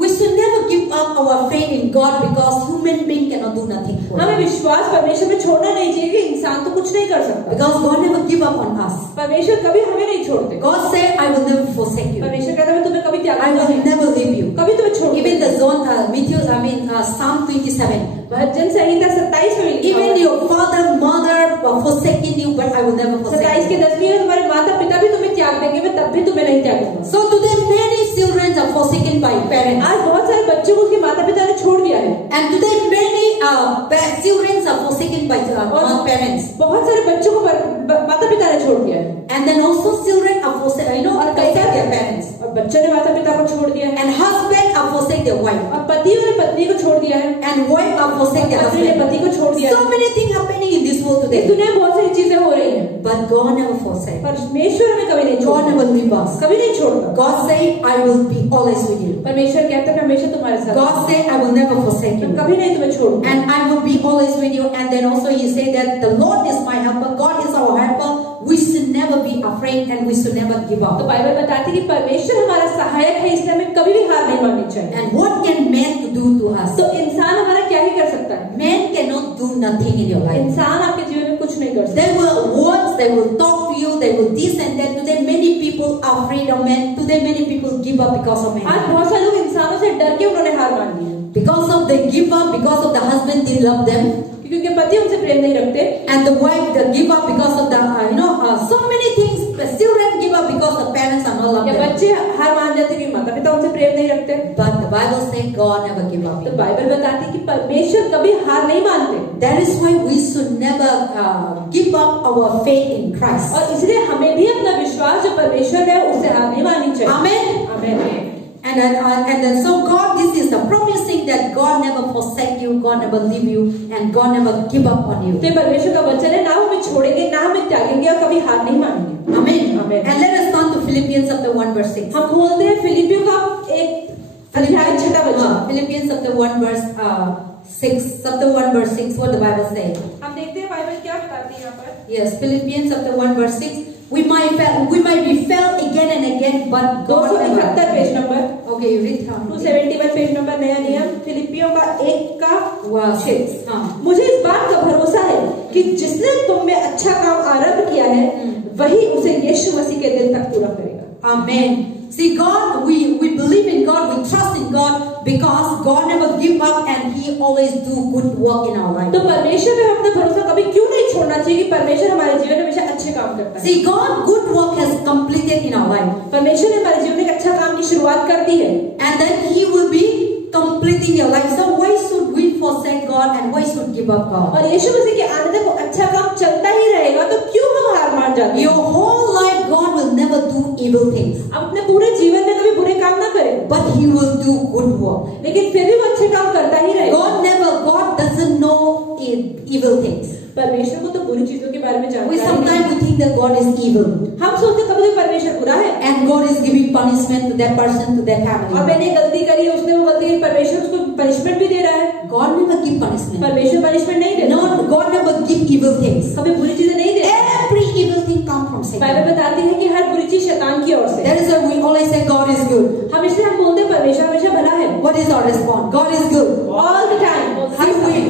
we should never give up our faith in God because human being cannot do nothing for us. हमें विश्वास परमेश्वर में छोड़ना नहीं चाहिए कि इंसान तो कुछ नहीं कर सकता। Because God never give up on us. परमेश्वर कभी हमें नहीं छोड़ते। God said, I will never forsake you. परमेश्वर कहता है मैं तुम्हें कभी त्यागूंगा I will never leave you. कभी तुम्हें छोड़ूंगा। Even the Psalm 27. भजन संहिता 27 में Even your father, mother forsaken you, but I will never forsake you. 27 के 10 में तुम्हारे माता पिता भी तुम्हें त्याग देंगे, मैं तब भी तुम्हें नहीं त्यागूंगा। So today many children are forsaken by parents. आज बहुत सारे बच्चों को उनके माता पिता ने छोड़ दिया है। And today many children are forsaken by parents. बहुत सारे बच्चों को माता पिता ने छोड़ दिया है. And then also children are forsaken, और forsake their parents. और बच्चों ने माता पिता को छोड़ दिया है. And husband are forsake their wife. और पतियों ने पत्नी को छोड़ दिया है. And wife are forsake their पत्नी ने husband. पति को छोड़ दिया है. So many things happening in this world today. दुनिया में बहुत सारी चीजें हो रही हैं. But God never forsake. परमेश्वर हमें कभी नहीं God छोड़ता. never leave us. कभी नहीं छोड़ता. God say, I will be always with you. परमेश्वर कहता है मैं हमेशा तुम्हारे साथ. God say, I will never forsake you. मैं कभी नहीं तुम्हें छोड़ूंगा. And I will be always with you. And then also He said that the Lord is my helper. God is our helper. We should never be afraid and we should never give तो up. Bible बताती है कि परमेश्वर हमारा सहायक है, इसलिए हमें कभी भी हार नहीं माननी चाहिए. And what can man to do to us? तो इंसान हमारा क्या ही कर सकता है? Man cannot do nothing in your life. इंसान आपके जीवन में कुछ नहीं कर सकता. They will words, they will talk to you, they will this and that. Today many people are afraid of men. Today many people give up because of men. आज बहुत सारे लोग इंसानों से डर के उन्होंने हार मान ली है. Because of they give up because of the husband didn't love them. क्योंकि पति उनसे प्रेम नहीं रखते. And the wife they give up because of the so many things. But children give up because the parents are not loving या them. बच्चे हार मान जाते कि माता पिता उनसे प्रेम नहीं रखते. But the Bible says God never give up. तो बाइबल बताती है कि परमेश्वर कभी हार नहीं मानते. That is why we should never give up our faith in Christ. और इसलिए हमें भी अपना विश्वास जो परमेश्वर है उससे हार नहीं माननी चाहिए. Amen. आमीन. And then so God, this is the promising that God never forsake you, God never leave you, and God never give up on you. तो परमेश्वर का वचन है ना हमें छोड़ेंगे ना हमें त्यागेंगे और कभी हार नहीं मानेंगे. Amen. Amen. And let us turn to Philippians chapter 1 verse 6. हम बोलते हैं फिलिपियों का एक अध्याय 6 वचन. Philippians chapter 1 verse 6. Chapter 1 verse 6. What the Bible says. हम देखते हैं बाइबल क्या बताती है यहाँ पर. Yes, Philippians chapter 1 verse 6. We might be failed again and again, but God never. 271 page number. Okay, you read. 271 page number नया नियम फिलिपियों का 1 का 6. मुझे इस बात का भरोसा है कि जिसने तुम में अच्छा काम आरंभ किया है वही उसे यीशु मसीह के दिन तक पूरा करेगा. Amen. See, God, we believe in God, we trust in God because God never give up and He always do good work in our life. तो परमेश्वर पे अपना भरोसा कभी क्यों नहीं छोड़ना चाहिए कि परमेश्वर हमारे जीवन में हमेशा अच्छे काम करता है. See, God good work has completed in our life. परमेश्वर ने हमारे जीवन में एक अच्छा काम की शुरुआत कर दी है. And then He will be completing your life. So why should we forsake God and why should give up God? और यीशु मसीह के आने तक वो अच्छा काम चलता ही रहेगा तो क्यों हम हार मान जाते हैं? Your whole life God will never do evil things. आप अपने पूरे जीवन में कभी बुरे काम ना करें. But He will do good work. लेकिन फिर भी वो अच्छे काम करता ही रहेगा. God doesn't know evil things. परमेश्वर को तो बुरी चीजों के बारे में जानकारी We नहीं. sometimes we think that God is evil. हम सोचते कभी परमेश्वर बुरा है. And God is giving punishment to that person, to that और family. मैंने गलती करी उसने वो गलती करी परमेश्वर उसको पनिशमेंट भी दे रहा है. God never give punishment. परमेश्वर पनिशमेंट नहीं देता. No, God never give evil things. कभी बुरी चीजें नहीं देता. Every evil thing come from Satan. Bible बताती है कि हर बुरी चीज शैतान की ओर से. That is why we always say God is good. हम इसलिए हम बोलते हैं परमेश्वर हमेशा भला है. What is our response? God is good. All the time.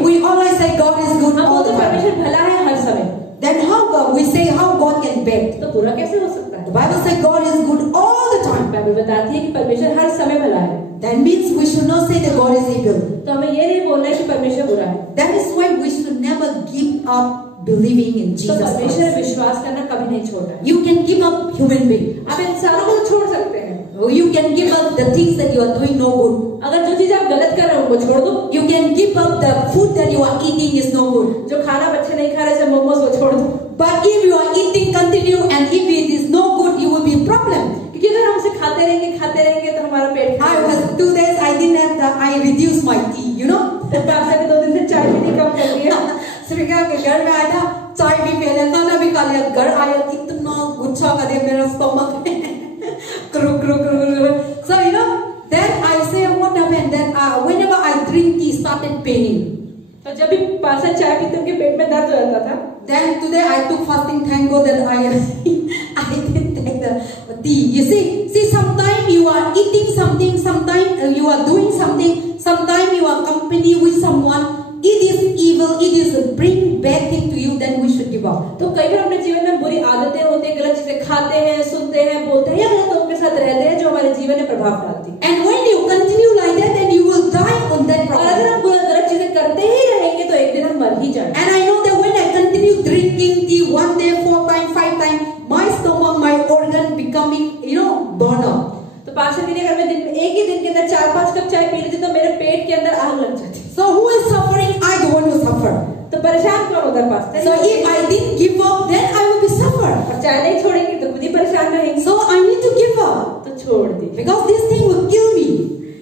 We always say God is good हम all बोलते the हैं time. परमेश्वर भला है हर समय. Then how we say how God can beg? तो बुरा कैसे हो सकता है? The Bible says God is good all the time. Bible बताती है कि परमेश्वर हर समय भला है. That means we should not say that God is evil. तो हमें ये नहीं बोलना है कि परमेश्वर बुरा है. That is why we should never give up believing in तो Jesus परमेश्वर Christ. विश्वास करना कभी नहीं छोड़ना है. You can give up human being. आप इंसानों को तो छोड़ सकते हैं. You can give up the things that you are doing no good. अगर जो चीज आप गलत कर रहे हो उनको छोड़ दो. You can give up the food that you are eating is no good. जो खाना बच्चे नहीं खा रहे जैसे मोमोज वो छोड़ दो. But if you are eating continue and if it is no good, you will be a problem. क्योंकि अगर हम उसे खाते रहेंगे तो हमारा पेट. I was 2 days I didn't have the, I reduced my tea, you know. पापा के 2 दिन से चाय पीनी कम कर दी है. श्रीका के घर में आया था, चाय भी पहले खाना भी खा लिया. घर आया इतना गुच्छा कर दिया मेरा स्टमक में. So you know, then I say what happened. Then whenever I drink tea, started paining. तो जब भी पासा चाय पीते उनके पेट में दर्द हो जाता था. Then today I took fasting. Thank God that I didn't take the tea. You see, sometimes you are eating something, sometimes you are doing something, sometimes you are company with someone. It is evil. It is bring bad thing to you. Then we should give up. तो कई बार अपने जीवन में बुरी आदतें होती हैं, गलत चीजें खाते हैं, सुनते हैं, बोलते हैं या गलत लोगों के साथ रहते हैं जो हमारे जीवन में प्रभाव डालती हैं. And when you continue like that, then you will die on that और problem. अगर हम गलत चीजें करते ही रहेंगे तो एक दिन हम मर ही जाएंगे. And I know that when I continue drinking tea 1 day, 4 times, 5 times, my stomach, my organ becoming, burn up. तो पास्टर जी ने अगर मैं दिन में एक ही दिन के अंदर 4-5 कप चाय पी लेती तो मेरे पेट के अंदर आग लग जाती. So who is suffering बचाए नहीं छोड़ेंगे तो खुद ही परेशान रहेंगे। So I need to give up तो छोड़ दी, because this thing will kill me.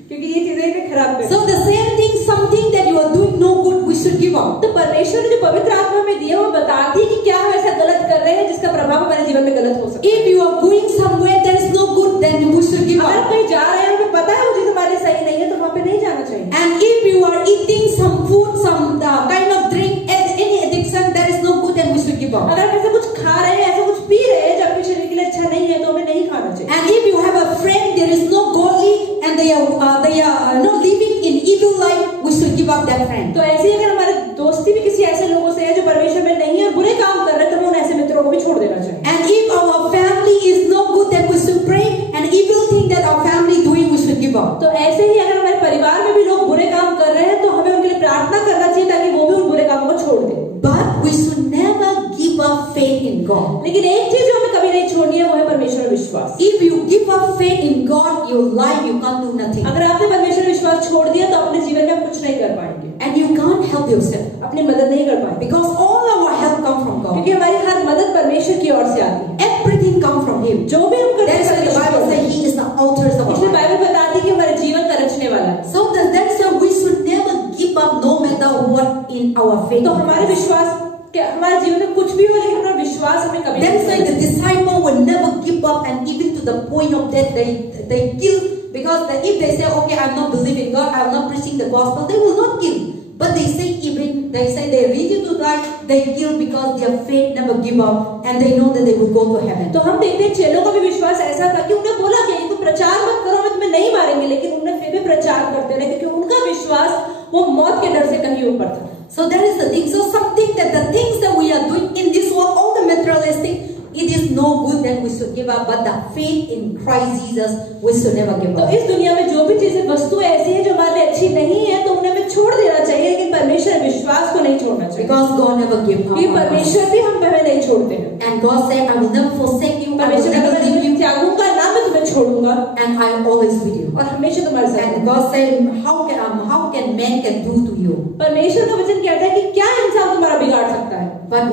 क्योंकि ये चीजें इन्हें खराब कर। So the same thing, something that you are doing no good, we should give up. तो परमेश्वर ने जो पवित्र आत्मा में दिया वो बताती है कि क्या हम ऐसा गलत कर रहे हैं जिसका प्रभाव हमारे जीवन में गलत हो सकता है। If you are going somewhere that is no good, then we should give अगर up. कहीं जा रहे हैं हमें पता है वो चीज हमारे सही नहीं है तो वहाँ पे नहीं जाना चाहिए। And if you are eating some food, some kind of drink, any addiction that is no good, then we should give up. अगर हम ऐसा कुछ खा रहे हैं, ऐसा कुछ पी रहे हैं जो आपके शरीर के लिए अच्छा नहीं है तो हमें नहीं खाना चाहिए। And if you have a friend that is not godly and they are not living in evil life, we should give up that friend. तो ऐसे ही अगर हमारे दोस्ती भी किसी ऐसे लोगों से है जो परमेश्वर में नहीं है और बुरे काम कर रहे हैं तो हमें उन ऐसे मित्रों को भी छोड़ देना चाहिए। And if our family is not good, then we should pray. And evil thing that our family doing, we should give up. तो ऐसे ही अगर हमारे परिवार में भी लोग बुरे काम कर रहे हैं तो हमें उनके लिए प्रार्थना करना चाहिए ताकि वो भी उन बुरे कामों को छोड़ दें। But we should never give up faith in God. लेकिन एक चीज जो हमें कभी नहीं छोड़नी है वो है परमेश्वर में विश्वास। If you give up faith in God, your life you can't do nothing. अगर आपने परमेश्वर में विश्वास छोड़ दिया तो अपने जीवन में आप कुछ नहीं कर पाएंगे। And you can't help yourself. अपनी मदद नहीं कर पाएंगे। Because all our help come from God. क्योंकि हमारी हर मदद परमेश्वर की ओर से आती है। Everything come from Him. जो भी हम करते That's why the Bible says He is the author of our इसलिए life. बाइबल बताती है कि हमारे जीवन का रचने वाला है। So that's why we should never give up, no matter what in our faith. तो हमारे विश्वास हमारे जीवन में कुछ भी हो लेकिन हमारा विश्वास हमें कभी नहीं। That's why the disciple will never give up, and even to the point of that they kill, because if they say, okay, I'm not believing God, I'm not preaching the gospel, they will not kill. But they say they're ready to die, they kill because their faith never give up, and they know that they will go to heaven. तो हम देखते हैं चेलों का भी विश्वास ऐसा था कि उन्हें बोला गया कि तुम प्रचार मत करो, हम तुम्हें नहीं मारेंगे, लेकिन उन्हें फिर भी प्रचार करते रहे क्योंकि उनका विश्वास वो मौत के डर से कहीं ऊपर था। So that is the thing. So something that the things that we are doing in this world, all the materialistic, it is no good that we should give up. But the faith in Christ Jesus, we should never give तो up. इस दुनिया में जो भी चीजें वस्तुएं ऐसी हैं जो हमारे लिए अच्छी नहीं है तो उन्हें हमें छोड़ देना चाहिए, लेकिन परमेश्वर विश्वास को नहीं छोड़ना चाहिए। Because God never give up. ये परमेश्वर भी हम हमें नहीं छोड़ते हैं। And God said, I will never forsake you. I will परमेश्वर never ने leave you. त्यागूंगा ना, मैं तुम्हें छोड़ूंगा, And I am always with you. और हमेशा तुम्हारे साथ। And God said, how can man can do to you? परमेश्वर का वचन कहता है कि क्या इंसान तुम्हारा बिगाड़ सकता है। But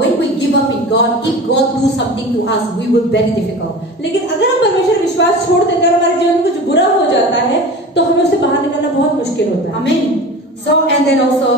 when we give up in God, if God do something to us, we will very difficult. लेकिन अगर हम परमेश्वर विश्वास छोड़ देकर हमारे जीवन में कुछ बुरा हो जाता है तो हमें उससे बाहर निकलना बहुत मुश्किल होता है। Amen. So and then also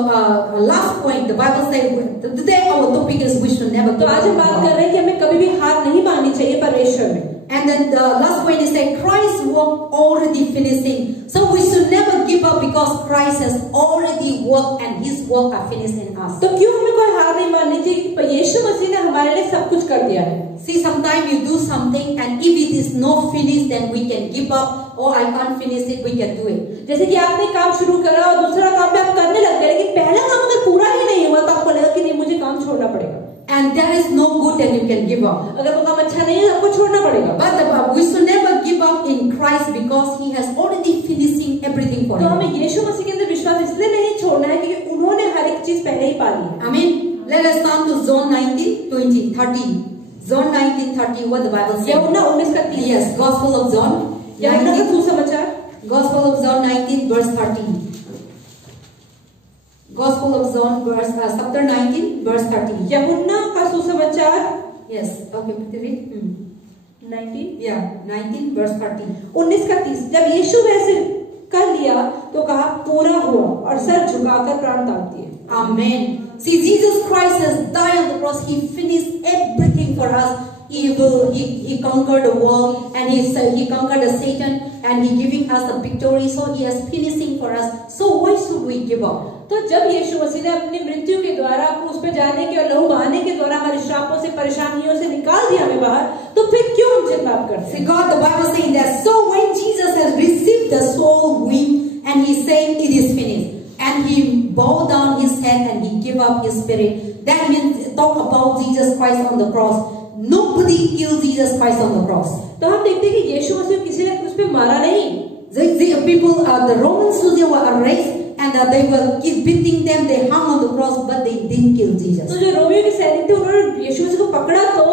last point, the Bible said today our topic is we should never तो give आज हम up. बात कर रहे हैं कि हमें कभी भी हार नहीं माननी चाहिए परमेश्वर में। And then the last point is that Christ's work already finishing. So we should never give up because Christ has already worked and His work are finished in us. तो क्यों हमें कोई हार नहीं माननी चाहिए कि यीशु मसीह ने हमारे लिए सब कुछ कर दिया है। See, sometimes you do something and if it is not finished, then we can give up. Oh, I can't finish it. We can do it. जैसे कि आपने काम शुरू करा और दूसरा काम पे आप करने लग गए, लेकिन पहला काम अगर पूरा ही नहीं हुआ तो आपको लगा कि नहीं मुझे काम छोड़ना पड़ेगा। And there is no good that you can give up. अगर वो काम अच्छा नहीं है तो आपको छोड़ना पड़ेगा। But we should never give up in Christ because He has already finishing everything for तो us. हमें यीशु मसीह के अंदर विश्वास इसलिए नहीं छोड़ना है क्योंकि उन्होंने हर एक चीज पहले ही पा ली है। Amen. Let us turn to John 19:20-30. John 19:30. What the Bible says? यूहन्ना 19:30। Yes, Gospel of John. यूहन्ना का सुसमाचार। Gospel of John 19 verse 30. Gospel of John chapter 19 verse 30. यूहन्ना का सुसमाचार। Yes. Okay, read. 19। Yeah, 19 verse 30. 19:30। जब यीशु वैसे कर लिया तो कहा पूरा हुआ और सर झुकाकर प्राण त्याग दिए। Amen. See, Jesus Christ has died on the cross. He finished everything for us. He conquered the world and he conquered the Satan and he giving us the victory. So he is finishing for us. So why should we give up? तो जब यीशु मसीह ने अपनी मृत्यु के द्वारा क्रूस पे जाने के और लहू बहाने के द्वारा हमारे श्रापों से परेशानियों से निकाल दिया हमें बाहर, तो फिर क्यों हम चिंता करते हैं? See, God, the Bible saying that. So when Jesus has received the soul wing and he saying it is finished, and he bowed down his head and he gave up his spirit. That means talk about Jesus Christ on the cross. Nobody killed Jesus Christ on the cross. तो हम देखते हैं कि यीशु मसीह किसी ने क्रूस पे मारा नहीं। The people, the Roman soldiers were arrested and they were beating them. They hung on the cross, but they didn't kill Jesus. तो जो रोमियो के सैनिक थे उन्होंने यीशु मसीह को पकड़ा तो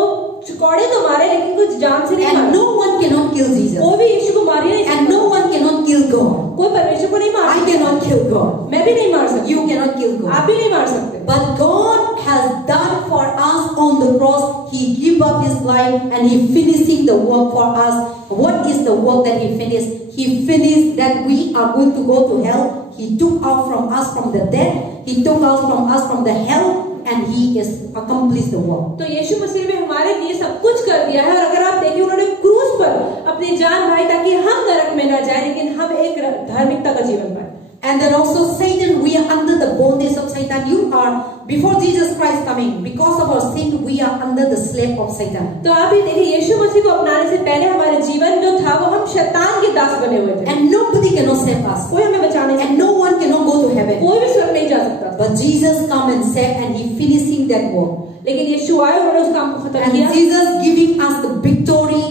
चिकोड़े तो मारे लेकिन कुछ जान से नहीं मारा। And no one cannot kill Jesus. कोई भी यीशु को मार ही नहीं सकता। And no one cannot kill God. कोई परमेश्वर को नहीं मार I सकता। cannot kill God. मैं भी नहीं मार सकती। You cannot kill God. आप भी नहीं मार सकते। But God has done for us on the cross, He gave up His life and He finishing the work for us. What is the work that He finished? He finished that we are going to go to hell. He took out from us from the death. He took out from us from the hell. And He has accomplished the work. तो यीशु मसीह ने हमारे लिए सब कुछ कर दिया है। और अगर आप देखिए उन्होंने क्रूस पर अपनी जान बहाई ताकि हम नरक में न जाए लेकिन हम एक धार्मिकता का जीवन पाए। And then also Satan, we are under the bondage of Satan. You are, before Jesus Christ coming, because of our sin, we are under the slave of Satan. तो आप ही देखिए यीशु मसीह को अपनाने से पहले हमारे जीवन जो था वो हम शैतान के दास बने हुए थे। And nobody cannot save us. कोई हमें बचा नहीं सकता। And no one cannot go to heaven. कोई भी स्वर्ग नहीं जा सकता। But Jesus come and save, and He finishing that work. लेकिन यीशु आए उन्होंने उस काम को खत्म And किया। Jesus giving us the victory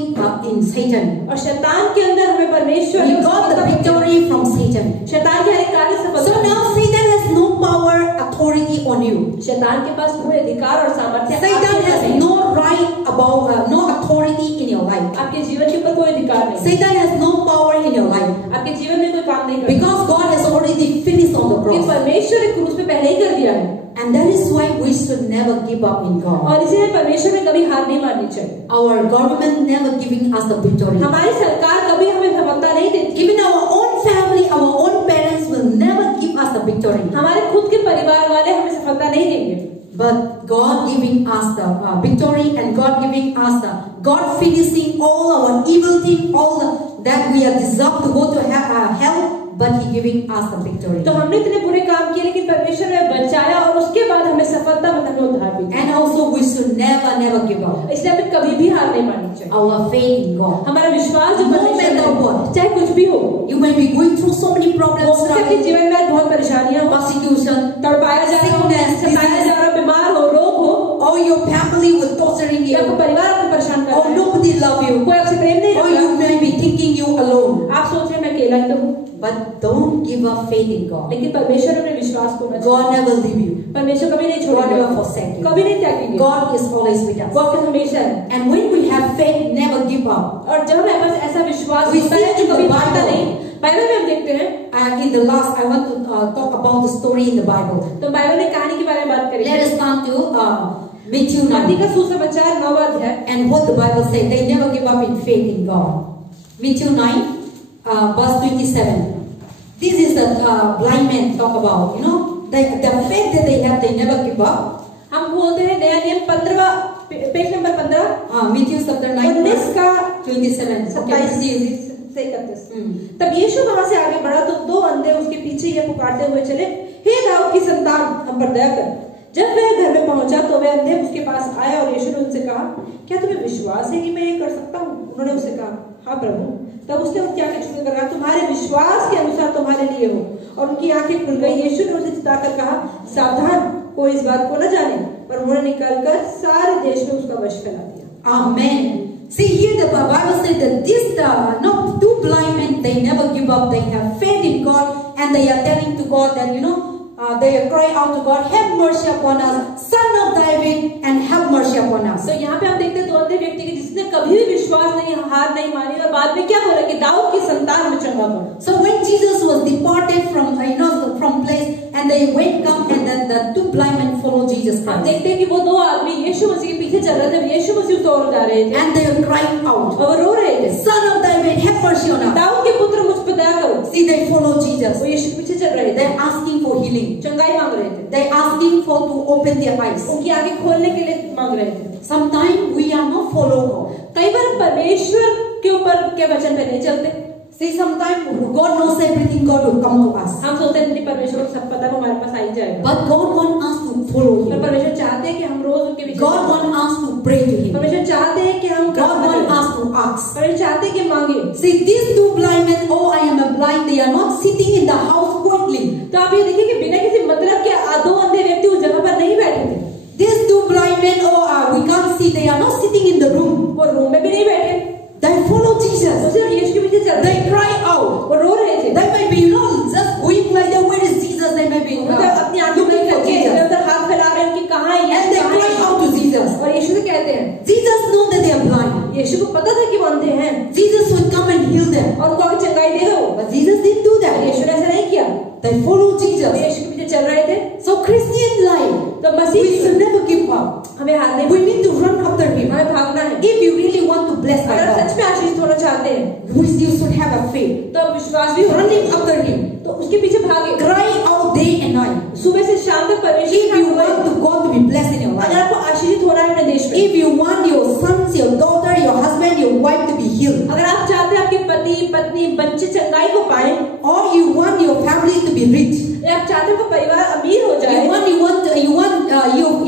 in Satan. और शैतान के अंदर हमें परमेश्वर We got the victory from Satan. शैतान के हर एक कार्य से So now Satan has no power, authority on you. शैतान के पास पूरे अधिकार और सामर्थ्य Satan has no right about, no authority in your life. आपके जीवन के ऊपर कोई अधिकार नहीं। Satan has no power in your life. आपके जीवन में कोई काम नहीं करता। Because God has already finished on the cross. परमेश्वर ने क्रूस पे पहले ही कर दिया है। And that is why we should never give up in God. और इसीलिए परमेश्वर में कभी हार नहीं माननी चाहिए। Our government never giving us the victory. हमारी सरकार कभी हमें सफलता नहीं देती। Even our own family, our own parents will never give us the victory. हमारे खुद के परिवार वाले हमें सफलता नहीं देंगे। But God giving us the victory, and God giving us the God finishing all our evil thing, all that we are deserved to go to hell. But He giving us the victory. तो हमने इतने बुरे काम किए लेकिन परमेश्वर ने बचाया और उसके बाद हमें सफलता मतलब उद्धार भी। And also we should never give up. इसलिए हमें कभी भी हार नहीं माननी चाहिए। Our faith in God. हमारा विश्वास जो परमेश्वर में what, चाहे कुछ भी हो। You may be going through so many problems. आपके जीवन में बहुत परेशानियां हो, persecution, तड़पाया जा रहा हो, सताया जा रहा, बीमार हो, रोग हो, or your family will torturing you, आपका परिवार आपको परेशान कर रहा or है, nobody love you, कोई आपसे प्रेम नहीं or करता, you may be thinking you alone. आप सोच रहे मैं अकेला ही तो हूँ। But don't give up faith in God. लेकिन परमेश्वर ने अपने विश्वास को न God never leave you. परमेश्वर कभी नहीं God छोड़ेगा, never forsake you. कभी नहीं त्यागेंगे। God is always with us. वो आपके हमेशा है। And when we have faith, never give up. और जब हमारे पास ऐसा विश्वास We होता है see जो in कभी the भागता Bible. नहीं। बाइबल में हम देखते हैं। In the last, I want to talk about the story in the Bible. तो बाइबल में कहानी के बारे में बात करेंगे। Let us come to Matthew 9. मत्ती का सुसमाचार 9वां अध्याय। And what the Bible says, they never give up in faith in God. Matthew 9, verse 27. This is the blind man talk about, you know, the faith that they have, they never give up. हम बोलते हैं नया नियम 15 page number 15 Matthew chapter 9 19 का 27 27 से 31। तब यीशु वहां से आगे बढ़ा तो दो अंधे उसके पीछे ये पुकारते हुए चले, हे दाऊद की संतान हम पर दया कर। जब वह घर में पहुंचा तो वह अंधे उसके पास आए और यीशु ने उनसे कहा, क्या तुम्हें विश्वास है कि मैं ये कर सकता हूँ? उन्होंने उससे कहा, हाँ प्रभु। तब उसने उनकी आंखें छूकर कहा, तुम्हारे विश्वास के अनुसार तुम्हारे लिए हो। और उनकी आंखें खुल गई। यीशु ने उसे चिताकर कहा, सावधान, कोई इस बात को न जाने। पर उन्होंने निकलकर सारे देश में उसका वश फैला दिया। Amen. See here the Bible says that this two blind men, they never give up. They have faith in God and they are telling to God that, you know, they are crying out to God, have mercy upon us, Son of David, and have mercy upon us. तो यहाँ पे हम देखते हैं दो अंधे व्यक्ति की जिसने कभी भी विश्वास नहीं, हार नहीं मानी और बाद में क्या बोला कि दाऊद की संतान में चंगा करो। So when Jesus was departed from from place and they went come and then the two blind men follow Jesus हम Christ. देखते हैं कि वो दो आदमी यीशु मसीह के पीछे चल रहे थे। यीशु मसीह उसको और जा रहे थे And they were crying out, और वो रो रहे थे, Son of David, have mercy on us. Dawood के पुत्र मुझ पर दया करो। See, they follow Jesus. वो यीशु के पीछे चल रहे थे, They're asking for healing. चंगाई मांग रहे थे, They're asking for to open their eyes. उनकी आंखें खोलने के लिए मांग रहे थे। Sometimes we are not follow God. कई बार परमेश्वर के ऊपर के वचन पे नहीं चलते। See, sometimes God knows everything. God will come to us. हम सोचते हैं परमेश्वर को सब पता है, हमारे पास आ ही जाएगा। But God wants us to follow पर Him. परमेश्वर चाहते हैं कि हम रोज उनके पीछे God wants us to pray to Him. परमेश्वर चाहते हैं कि हम God wants us to ask. परमेश्वर चाहते हैं कि मांगे। See, these two blind men, oh, I am a blind. They are not sitting in the house quietly. तो आप ये देखिए कि बिना किसी मतलब के दो अंधे व्यक्ति उस जगह पर नहीं बैठे थे। These two blind men, oh, we can't see. They are not sitting in the room. वो रूम में भी नहीं बैठे, They follow Jesus. वो सिर्फ यीशु के पीछे चल रहे They थे, cry out. वो रो रहे थे। They may be, you know, just going like that. Where is Jesus? They may be अपनी आंखें looking बंद for करके Jesus. इधर-उधर हाथ फैला रहे हैं कि कहाँ है And they cry out to Jesus. और यीशु से कहते हैं, Jesus know that they are blind. यीशु को पता था कि वो अंधे हैं Jesus will come and heal them. और उनको आगे चंगाई देगा वो। But Jesus didn't do that. यीशु ने ऐसा नहीं किया, They follow वो Jesus. यीशु के पीछे चल रहे थे। So Christian life, तो we Masih should never give up. हमें हार नहीं, We need to चाहते हैं you should have a faith. तो अब विश्वास भी होना Running after Him. तो उसके पीछे भागे, Cry out day and night. सुबह से शाम तक परमेश्वर If you want to God to be blessed in your अगर life. आपको आशीषित होना है अपने देश में, If you want your sons, your daughter, your husband, your wife to be healed. अगर आप चाहते हैं आपके पति पत्नी बच्चे चंगाई को पाएं, Or you want your family to be rich. या आप चाहते हैं कि परिवार अमीर हो जाए, You want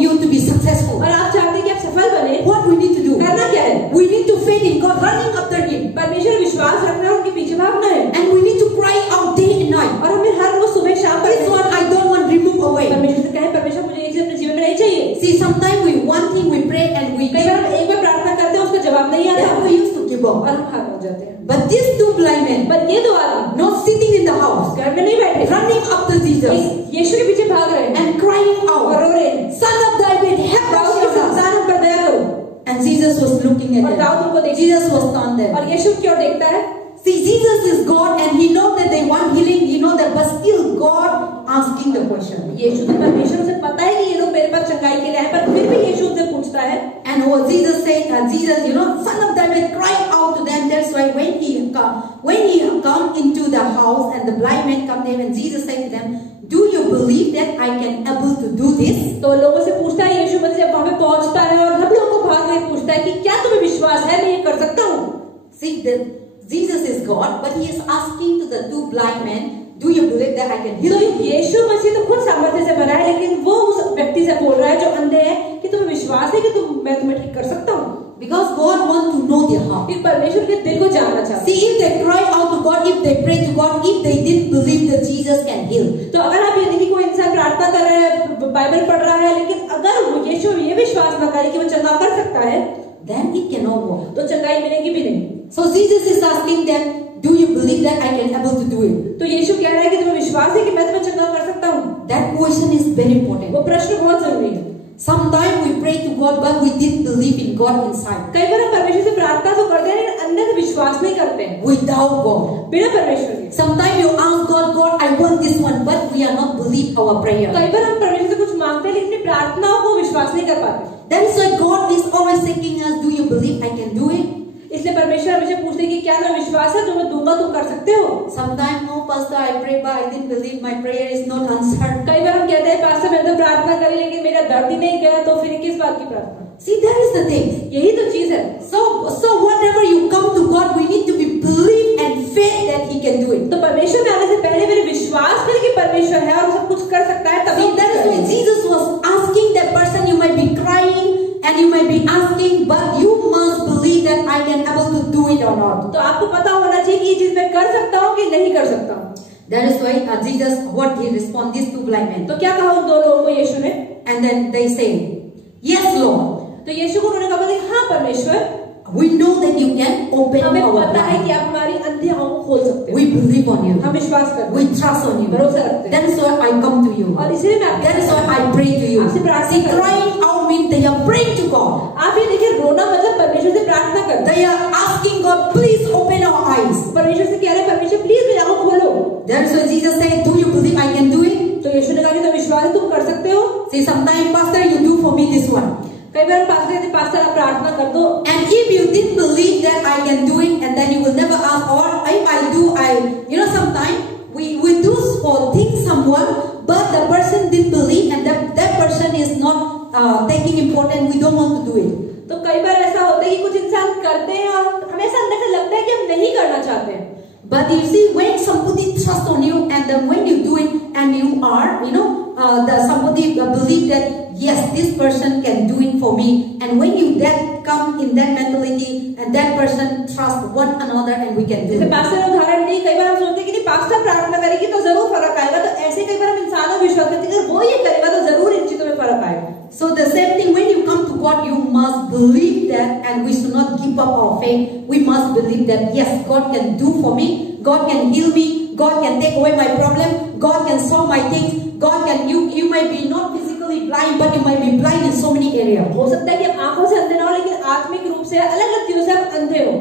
you to be successful. और आप चाहते हैं कि आप सफल बने, What we need to do? करना क्या है? We need to faith in God, running after Him. परमेश्वर विश्वास रखना है, उनके पीछे भागना है, And we need to cry out day and night. और हमें हर रोज सुबह शाम This one I don't want to remove away. परमेश्वर से कहें, परमेश्वर मुझे ये चीज अपने जीवन में नहीं चाहिए। See, sometimes we one thing we pray and we कई बार हम एक बार प्रार्थना करते हैं, उसका जवाब नहीं आता, then we used to give और up. हम हार हो जाते हैं। But these two blind men, पर ये दो आदमी not sitting in the house, घर में नहीं बैठे, running after Jesus यीशु के पीछे भाग रहे हैं and crying और out, रो रहे हैं, Son of David, have Dawood के mercy on us. संतान हम पर दया करो। And Jesus was looking at और दाऊद उनको them. देख, Jesus was stunned there. और यीशु की ओर देखता है। See, Jesus is God and He knows that they want healing. He knows that, but still God asking the question. यीशु तो परमेश्वर से पता है कि ये लोग मेरे पास चंगाई के लिए आए, पर फिर भी यीशु उनसे पूछता है। And what Jesus said, Jesus, Son of David, cried out to them. That's why when he come into the house and the blind man come there, and Jesus said to them, do you believe that I can able to do this? तो लोगों से पूछता है, यीशु मसीह जब वहां पे पहुंचता है और सब लोगों को भाग में पूछता है कि क्या तुम्हें विश्वास है मैं ये कर सकता हूँ? See, Jesus is God, but He is asking to the two blind men, do you believe that I can heal you? तो यीशु मसीह तो खुद सामर्थ्य से भरा है, लेकिन वो उस व्यक्ति से बोल रहा है जो अंधे है कि तुम्हें विश्वास है कि मैं तुम्हें ठीक कर सकता हूँ? Because God wants to know their heart. कि परमेश्वर के दिल को जानना चाहता है। See, if they cry out to God, if they pray to God, if they didn't believe that Jesus can heal, तो अगर आप ये देखिए कोई इंसान प्रार्थना कर रहा है, बाइबल पढ़ रहा है, लेकिन अगर वो यीशु ये विश्वास न करे कि वो चंगा कर सकता है, then it cannot work. तो चंगाई मिलेगी भी नहीं। So Jesus is asking them, do you believe that I can able to do it? तो यीशु कह रहा है कि तुम्हें विश्वास है कि मैं तुम्हें चंगा कर सकता हूँ? That question is very important. वो प्रश्न बहुत जरूरी है। Sometimes we pray to God, but we didn't believe in God inside. कई बार हम परमेश्वर से प्रार्थना तो करते हैं, लेकिन अंदर विश्वास नहीं करते हैं। Without God. बिना परमेश्वर के। Sometimes you ask God, God, I want this one, but we are not believe our prayer. कई बार हम परमेश्वर से कुछ मांगते हैं, लेकिन अपनी प्रार्थनाओं को विश्वास नहीं कर पाते। That's why God is always asking us, do you believe I can do it? इसलिए परमेश्वर हमेशा पूछते हैं कि क्या तुम्हें विश्वास है, जो मैं दूंगा तुम कर सकते हो? Sometimes, no, Pastor, I pray, but I didn't believe my prayer is not answered. कई बार हम कहते हैं, पास्टर मैंने तो प्रार्थना करी, लेकिन मेरा दर्द ही नहीं गया, तो फिर किस बात की प्रार्थना? See, that is the thing. यही तो चीज है। So whatever you come to God, we need to be believe and faith that He can do it. तो परमेश्वर में आने से पहले मेरे विश्वास करें कि परमेश्वर है और सब कुछ कर सकता है, तभी So that is why Jesus was asking that person, you might be crying and you might be asking, but you must believe that I can able to do it or not. तो आपको पता होना चाहिए कि ये चीज मैं कर सकता हूँ कि नहीं कर सकता हूँ। That is why Jesus, what He respond these two blind men. तो क्या कहा उन दो लोगों को यीशु ने? And then they say, yes, Lord. तो यीशु को उन्होंने कहा, हाँ परमेश्वर, we know that you can open हमें our पता है blind. कि आप हमारी अंधी आंखों को खोल सकते हो। We believe on you. हम विश्वास करते हैं, We trust on you. भरोसा रखते हैं। That is why I come to you. और इसलिए मैं आपके That is why I pray to you. आपसे प्रार्थना See, करती हूँ। crying out means they are praying to God. आप ये देखिए, रोना मतलब परमेश्वर से प्रार्थना करना। They are asking God, please open our eyes. परमेश्वर से कह रहे हैं, परमेश्वर प्लीज मेरी आंखों खोलो। That is why Jesus said, do you believe I can do it? तो यीशु ने कहा कि तुम विश्वास है, तुम कर सकते हो। See, sometimes, Pastor, you do for me this one. कई बार पास्टर कहते, पास्टर आप प्रार्थना कर दो। And if you didn't believe that I can do it, and then you will never ask, or if I do, sometimes we do for things someone, but the person didn't believe, and that person is not taking important. We don't want to do it. तो कई बार ऐसा होता है कि कुछ इंसान करते हैं और हमें ऐसा अंदर से लगता है कि हम नहीं करना चाहते हैं। But you see, when somebody trusts on you, and then when you do it, and you are, somebody believe that yes, this person can do it for me, and when you that come in that mentality, and that person trust one another, and we can do जैसे it. Pastor ने उदाहरण दी, कई बार हम सोचते हैं कि नहीं pastor प्रार्थना करेगी तो जरूर फर्क आएगा, तो ऐसे कई बार हम इंसानों को विश्वास करते हैं कि वो ये करेगा तो जरूर इन चीजों में फर्क आएगा। So the same thing, when you come to God, you must believe that, and we should not give up our faith. We must believe that yes, God can do for me, God can heal me, God can take away my problem, God can solve my things, God can, you might be not physically blind, but you might be blind in so many areas. हो सकता है कि आप आंखों से अंधे ना हो, लेकिन आत्मिक रूप से अलग अलग चीजों से आप अंधे हो।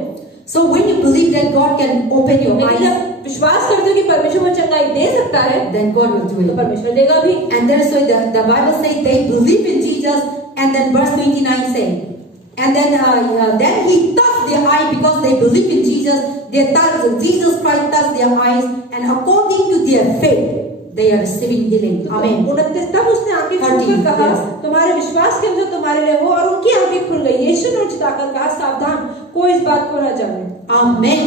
So when you believe that God can open your लेकिन eyes, जब विश्वास करते हो कि परमेश्वर को चंगाई दे सकता है, then God will do तो it. परमेश्वर देगा भी। And that's why the Bible says they believe in Jesus, and then verse 29 says, And then he touched their eye because they believe in Jesus. Jesus Christ touched their eyes, and according to their faith, they are receiving healing. Amen. 29 तब उसने आंखें खोलकर कहा, तुम्हारे विश्वास के अनुसार तुम्हारे लिए हो, और उनकी आंखें खुल गई। यीशु ने चिताकर कहा, सावधान, कोई इस बात को न जाने। Amen.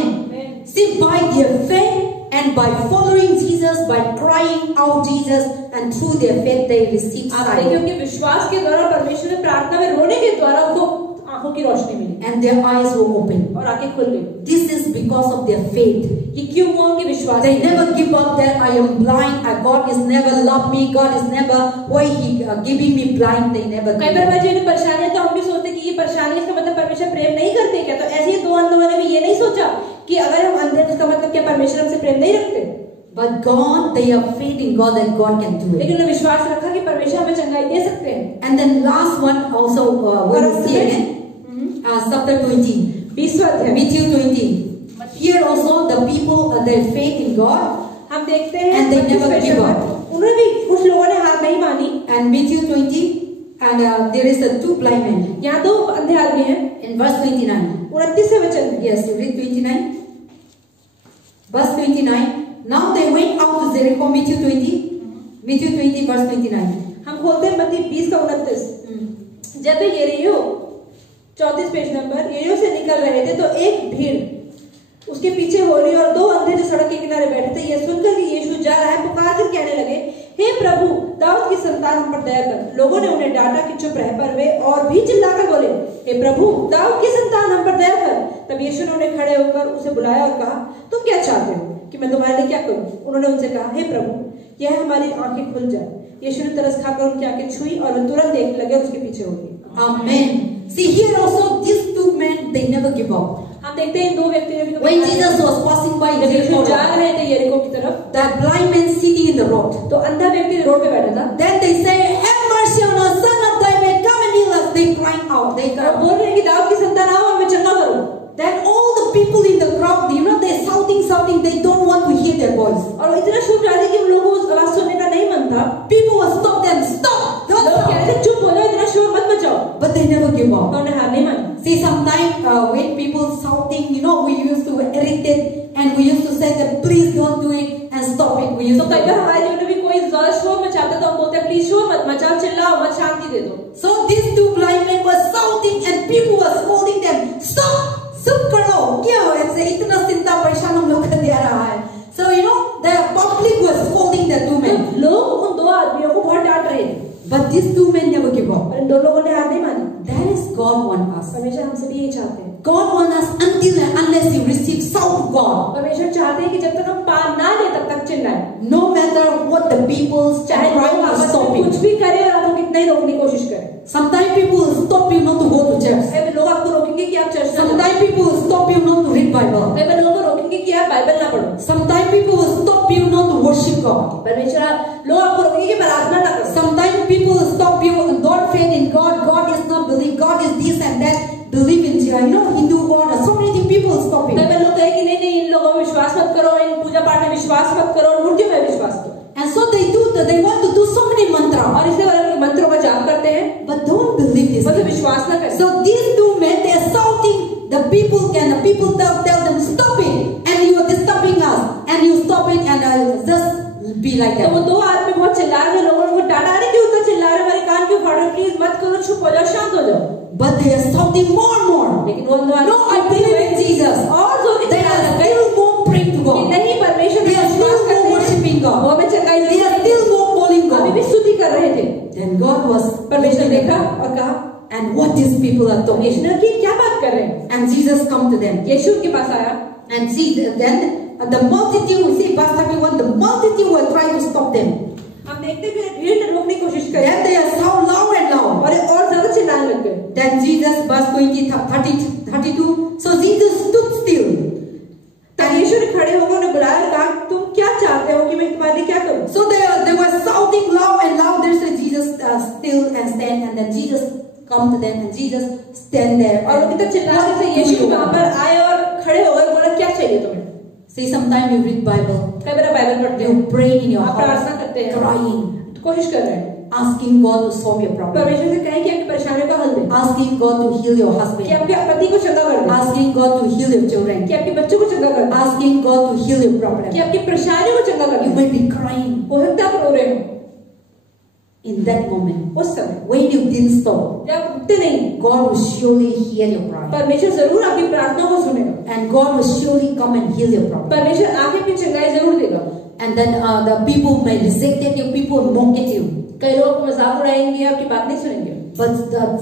See, by their faith and by following Jesus, by crying out Jesus, and through their faith they receive sight. क्योंकि विश्वास के द्वारा परमेश्वर ने प्रार्थना में रोने के द्वारा उनको आंखों की रोशनी मिली, and their eyes were open, और आंखें खुल गई। This is because of their faith. ये क्यों हुआ? उनके विश्वास। They never give up that I am blind. God is never loved me. God is never why He giving me blind. They never. कई बार जो इन्हें परेशानी है तो हम भी सोचते कि ये परेशानी इसका मतलब परमेश्वर प्रेम नहीं करते क्या? तो ऐसे ही दो अंधों ने भी ये नहीं सोचा कि अगर हम अंधे इसका मतलब क्या परमेश्वर हमसे प्रेम नहीं रखते? But God, they have faith in God that God can do it. लेकिन उन्हें विश्वास रखा कि परमेश्वर हमें चंगाई दे सकते हैं। And then last one also we will see again. Chapter 20. 20वां अध्याय, Matthew 20. Here also the people their faith in God. हम देखते हैं And they never give up. उन्हें भी कुछ लोगों ने हार नहीं मानी। And Matthew 20, and there is a 2 blind men. यहाँ 2 अंधे आदमी हैं। In verse 29. 29वें वचन में। Yes, you read 29. Verse 29. Now they went out to Jericho. Matthew 20. Matthew 20 verse 29. हम खोलते हैं मत्ती 20 का 29। जब वे यरीहो 34 पेज नंबर यरीहो से निकल रहे थे तो एक भीड़ उसके पीछे हो रही और 2 अंधे जो सड़क के किनारे बैठे थे ये सुनकर कि यीशु जा रहा है पुकार कर कहने लगे, हे प्रभु, दाऊद की संतान हम पर दया कर। लोगों ने उन्हें डांटा कि चुप रह, पर वे और भी चिल्लाकर बोले, हे प्रभु, दाऊद की संतान हम पर दया कर। तब यीशु ने उन्हें खड़े होकर उसे बुलाया और कहा, तुम क्या चाहते हो कि मैं तुम्हारे लिए क्या करूं? उन्होंने उनसे कहा, हे प्रभु, यह हमारी आंखें खुल जाए। यीशु ने तरस खाकर उनकी आंखें छुई और वे तुरंत देखने लगे और उसके पीछे हो गए। Amen. See here also these 2 men they never give up. हम देखते हैं इन 2 व्यक्तियों ने भी When Jesus was passing by Jericho, जा रहे थे यरीको की तरफ, the blind man sitting in the road. तो अंधा व्यक्ति रोड पे बैठा था। Then they say, have mercy on us, son of David, come and heal us. They crying out. They cry. बोल रहे हैं कि दाऊद की संतान आओ हमें चंगा करो। Then all the people in the crowd, they're shouting, they don't want to hear their voice. और इतना शोर रहा था कि उन लोगों को उस आवाज सुनने का नहीं मन था। People will stop them, stop. लोग कह रहे थे चुप हो जाओ, इतना शोर मत मचाओ। But they never give up. तो उन्हें हार नहीं मानी। See, sometimes when people shouting, we used to irritate and we used to say that please don't do it and stop it. We used तो कई बार हमारे जीवन में भी कोई ज्यादा शोर मचाता तो हम बोलते हैं प्लीज शोर मत मचाओ, चिल्लाओ मत, शांति दे दो। So these 2 blind men were shouting and people were scolding them. Stop! चुप करो, क्या हो ऐसे इतना चिंता परेशान हम लोग कर दे रहा है। So the public was scolding the 2 men. लोग उन 2 आदमियों को बहुत डांट रहे थे। But these 2 men never give up. और इन 2 लोगों ने हार नहीं मानी। That is God want us. परमेश्वर हमसे भी यही चाहते हैं। God want us until and unless you receive shout God. परमेश्वर चाहते हैं कि जब तक हम पार ना ले तब तक चिल्लाएं। No matter what the people चाहे try to stop कुछ it. भी करे और आपको कितना ही रोकने की कोशिश करें। Sometimes people will stop you not to go to church. कई लोग आपको रोकेंगे कि आप चर्च ना जाओ। Sometimes people will stop you not to read Bible. कई बार लोगों को रोकेंगे कि आप बाइबल ना पढ़ो। Sometimes people will stop you not to worship God. परमेश्वर लोग आपको रोकेंगे कि प्रार्थना ना करो। Sometimes people will stop you and don't faith in God. God is not believe. God is this and that. Believe in Hindu God. So many things people will stop you. कई बार लोग कहे कि नहीं इन लोगों में विश्वास मत करो, इन पूजा पाठ में विश्वास मत करो, मूर्तियों में विश्वास करो। And so they want to do so many mantra. और इसलिए वो मंत्रों का जाप करते हैं। But don't believe this. मतलब विश्वास ना करें। So these 2 men they are shouting. The people tell them stop it, and you are disturbing us, and you stop it, and just be like that. तो वो 2 आदमी बहुत चिल्ला रहे थे, लोगों को डांटा नहीं क्यों उतना चिल्ला रहे, हमारे कान क्यों फाड़ रहे, प्लीज मत करो, चुप हो जाओ, शांत हो जाओ। But they are shouting more and more. लेकिन वो No, I believe in Jesus. और जोर से They are still more praying to God. नहीं परमेश्वर They are still more worshiping God. वो हमें चंगाई They are still more calling अभी God. भी स्तुति कर रहे थे। Then God was परमेश्वर ने देखा और कहा, and what these people are talking. यीशु ने क्या बात कर रहे हैं? And Jesus come to them. यीशु उनके पास आया And see then the multitude. See verse 31. The multitude were trying to stop them. हम देखते हैं भीड़ ने रोकने की कोशिश करी। Then they are sound loud and loud. और ज्यादा चिल्लाने लग गए। Then Jesus verse 32. So Jesus stood still. तब यीशु ने खड़े होकर उन्हें बुलाया और कहा, तुम क्या चाहते हो कि मैं तुम्हारे लिए क्या करूं? So they were shouting loud and loud. There said Jesus still and stand, and then Jesus come to them and Jesus stand there. और वो कितना चिल्ला रहे थे। यीशु वहां पर आए और खड़े हो गए, बोला क्या चाहिए तुम्हें? See, sometimes you read Bible. कई बार बाइबल पढ़ते हो, You pray in your आप heart, प्रार्थना करते हैं, crying. कोशिश कर रहे हैं। asking God to solve your problem, परमेश्वर से कहें कि आपकी परेशानियों का हल दे, asking God to heal your कि husband, आपके पति को चंगा कर दे, asking God to heal your children, कि आपके बच्चों को चंगा कर दे, asking God to heal your problem. कि आपकी परेशानियों को चंगा कर You they. may be crying हो सकता है आप रो रहे हो in that moment. उस समय When you didn't stop, जब आप रुकते नहीं, God will surely hear your cry, परमेश्वर जरूर आपकी प्रार्थना को सुनेगा, and God will surely come and heal your problem. परमेश्वर आके अपनी चंगाई जरूर देगा। And then the people may reject you, people mock at you, कई लोग मजाक उड़ाएंगे, आपकी बात नहीं सुनेंगे, but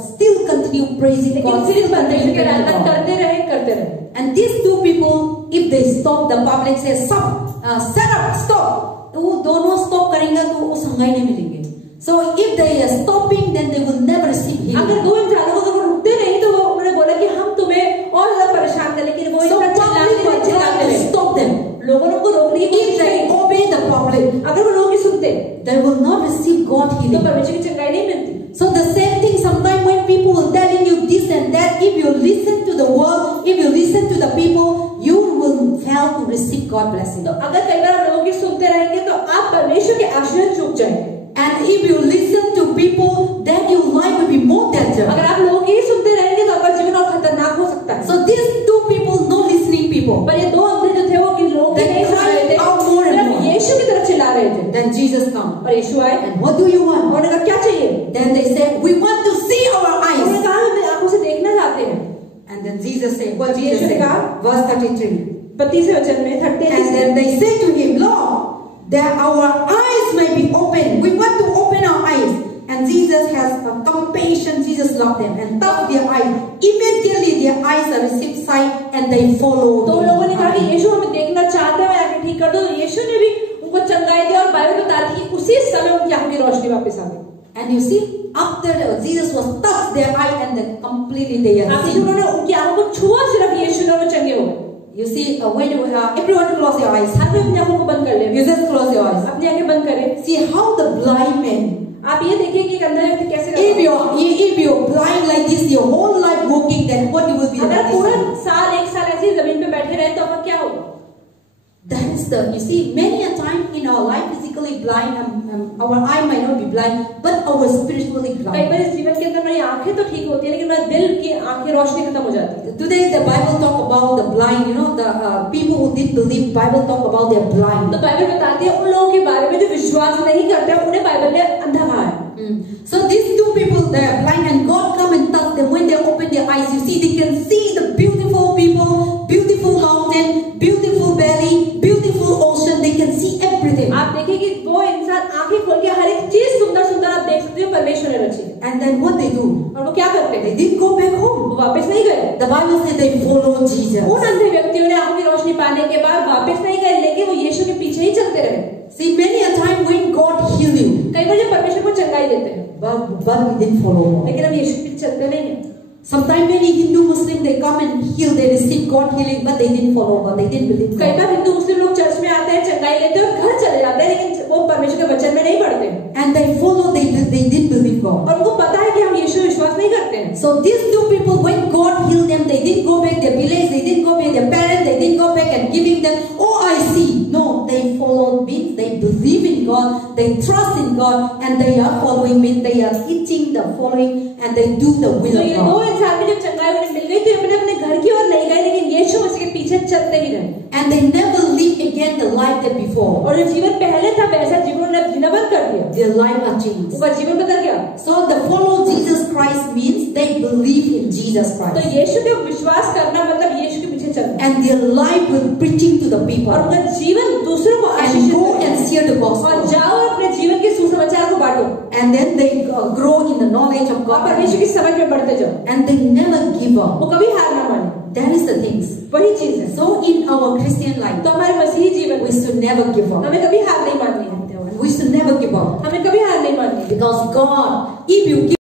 still continue praising लेकिन God, फिर still परमेश्वर continue की praying आराधना to God. करते रहे। And these two people, if they stop, the public says, shut up, stop. वो दोनों stop करेंगे तो वो संगाई नहीं मिलेंगे. So if they are stopping, then they will never receive healing. अगर दो इंसानों को अगर वो रुकते नहीं तो वो उन्होंने बोला कि हम तुम्हें और ज्यादा परेशान कर, लेकिन वो So इतना public will try to चिल्लाते stop them. लोगों ने उनको रोकने की If कोशिश they की, obey the public, अगर वो लोग ही सुनते they will not receive God तो healing. परमेश्वर की चंगाई नहीं मिलती। So the same thing sometimes when people will telling you this and that, if you listen to the world, if you listen to the people, you will fail to receive God blessing. तो अगर कई बार लोगों की सुनते रहेंगे तो आप परमेश्वर के आशीर्वाद चूक जाएंगे। And if you listen to people, then your life will be more dangerous. अगर आप लोगों की सुनते रहेंगे तो आपका जीवन और खतरनाक हो सकता है। So these two people, no listening people, पर ये दो अंधे जो थे वो कि लोग They नहीं सुन रहे थे, cried out more and सिर्फ more. यीशु की तरफ चिल्ला रहे थे। then Jesus come. और यीशु आए, And what do you want? उन्होंने कहा क्या चाहिए? Then they say, we want to see our उन्होंने eyes. कहा हम आंखों से देखना चाहते हैं। And then Jesus said, what Jesus यीशु ने said? कहा, Verse 33. 32वें वचन में 30 And then they say to him, Lord, that our eyes may be open. We want to open our eyes. And Jesus has compassion. Jesus loved them and touched their eyes. Immediately their eyes are received sight and they follow. तो लोगों ने कहा कि यीशु हमें देखना चाहते हैं, आंखें ठीक कर दो। तो यीशु ने भी उनको चंगाई दी और बाइबल बताती है उसी समय उनकी आंखों की रोशनी वापस आ गई। And you see, after Jesus was touched their eye and then completely they are आखिर seen. उन्होंने उनकी आंखों को छुआ सिर्फ यीशु ने, वो चंगे हो गए। You see, when you, everyone close your eyes. हर कोई अपनी आंखों को बंद कर ले, You just close your eyes. अपनी आंखें बंद करें। See how the blind man. आप ये देखिए कि एक अंधा व्यक्ति कैसे करता If you're blind like this, your whole life walking, then what you will be? अगर पूरा साल एक साल ऐसे ही जमीन पे बैठे रहे तो आपका क्या होगा? That is the, you see, many a time in our life physically blind, our eye might not be blind, but our spiritually कई blind. बार इस जीवन के अंदर मेरी आंखें तो ठीक होती है लेकिन मेरा दिल की आंखें रोशनी खत्म हो जाती है। Today the Bible talk about the blind, you know, the people who didn't believe, Bible talk about their blind. तो बाइबल बताती है उन लोगों के बारे में जो विश्वास नहीं करते उन्हें बाइबल ने अंधा कहा है। So these two people, they are blind and God come and touch them. When they open their eyes, you see, they can see the beautiful people, beautiful mountain, beautiful valley, beautiful ocean. They can see everything. आप देखिए कि वो इंसान आंखें खोल के हर एक चीज सुंदर सुंदर आप देख सकते हो, परमेश्वर ने रची है। And then what they do? और वो क्या करते हैं? They didn't go back home. वो वापस नहीं गए। The Bible says they followed Jesus. उन अंधे व्यक्तियों ने आंखों की रोशनी पाने के बाद वापस नहीं गए, लेकिन वो यीशु के पीछे ही चलते रहे। See, many a time when God heal you, कई बार जब परमेश्वर को चंगाई देते हैं but we didn't follow God. लेकिन हम यीशु के पीछे चलते नहीं हैं। Sometimes many Hindu Muslim they come and heal, they receive God healing, but they didn't follow God. They didn't believe कई God. बार हिंदू मुस्लिम लोग चर्च में आते हैं, चंगाई लेते हैं और घर चले जाते हैं, लेकिन वो परमेश्वर के वचन में नहीं पढ़ते And they follow, they didn't believe God. और उनको पता है कि हम यीशु विश्वास नहीं करते हैं। So these two people, when God healed them, they didn't go back their village, they didn't go back their parents, they didn't go back and giving them, oh I see. No, they followed me, they believe in God, they trust in God, and they are following me, they are teaching the following, and they do the will तो of ये दो God. इंसान में जब चंगाई उन्हें मिल गई तो अपने अपने घर की ओर नहीं गए, लेकिन यीशु मसीह के पीछे चलते ही रहे। And they never live again the life that before. और जो जीवन पहले था वैसा जीवन उन्होंने जीना बंद कर दिया, Their life are changed. उनका जीवन बदल गया। So the follow Jesus Christ means they believe in Jesus तो Christ. यीशु के विश्वास करना मतलब यीशु के पीछे चलना And their life will preaching to the और people. उनका जीवन दूसरों को And आशीषित go करे। and share the और gospel. जाओ और अपने जीवन के सुसमाचार को बांटो And then they grow in the knowledge of और God. परमेश्वर की समझ में बढ़ते जाओ। And they never give up. वो कभी हार ना माने, That is the things. वही चीज है। So in our Christian life, तो हमारे मसीही जीवन we should never give up. हमें कभी हार नहीं माननी है, We should never give up. हमें कभी हार नहीं माननी है। Because God, if you give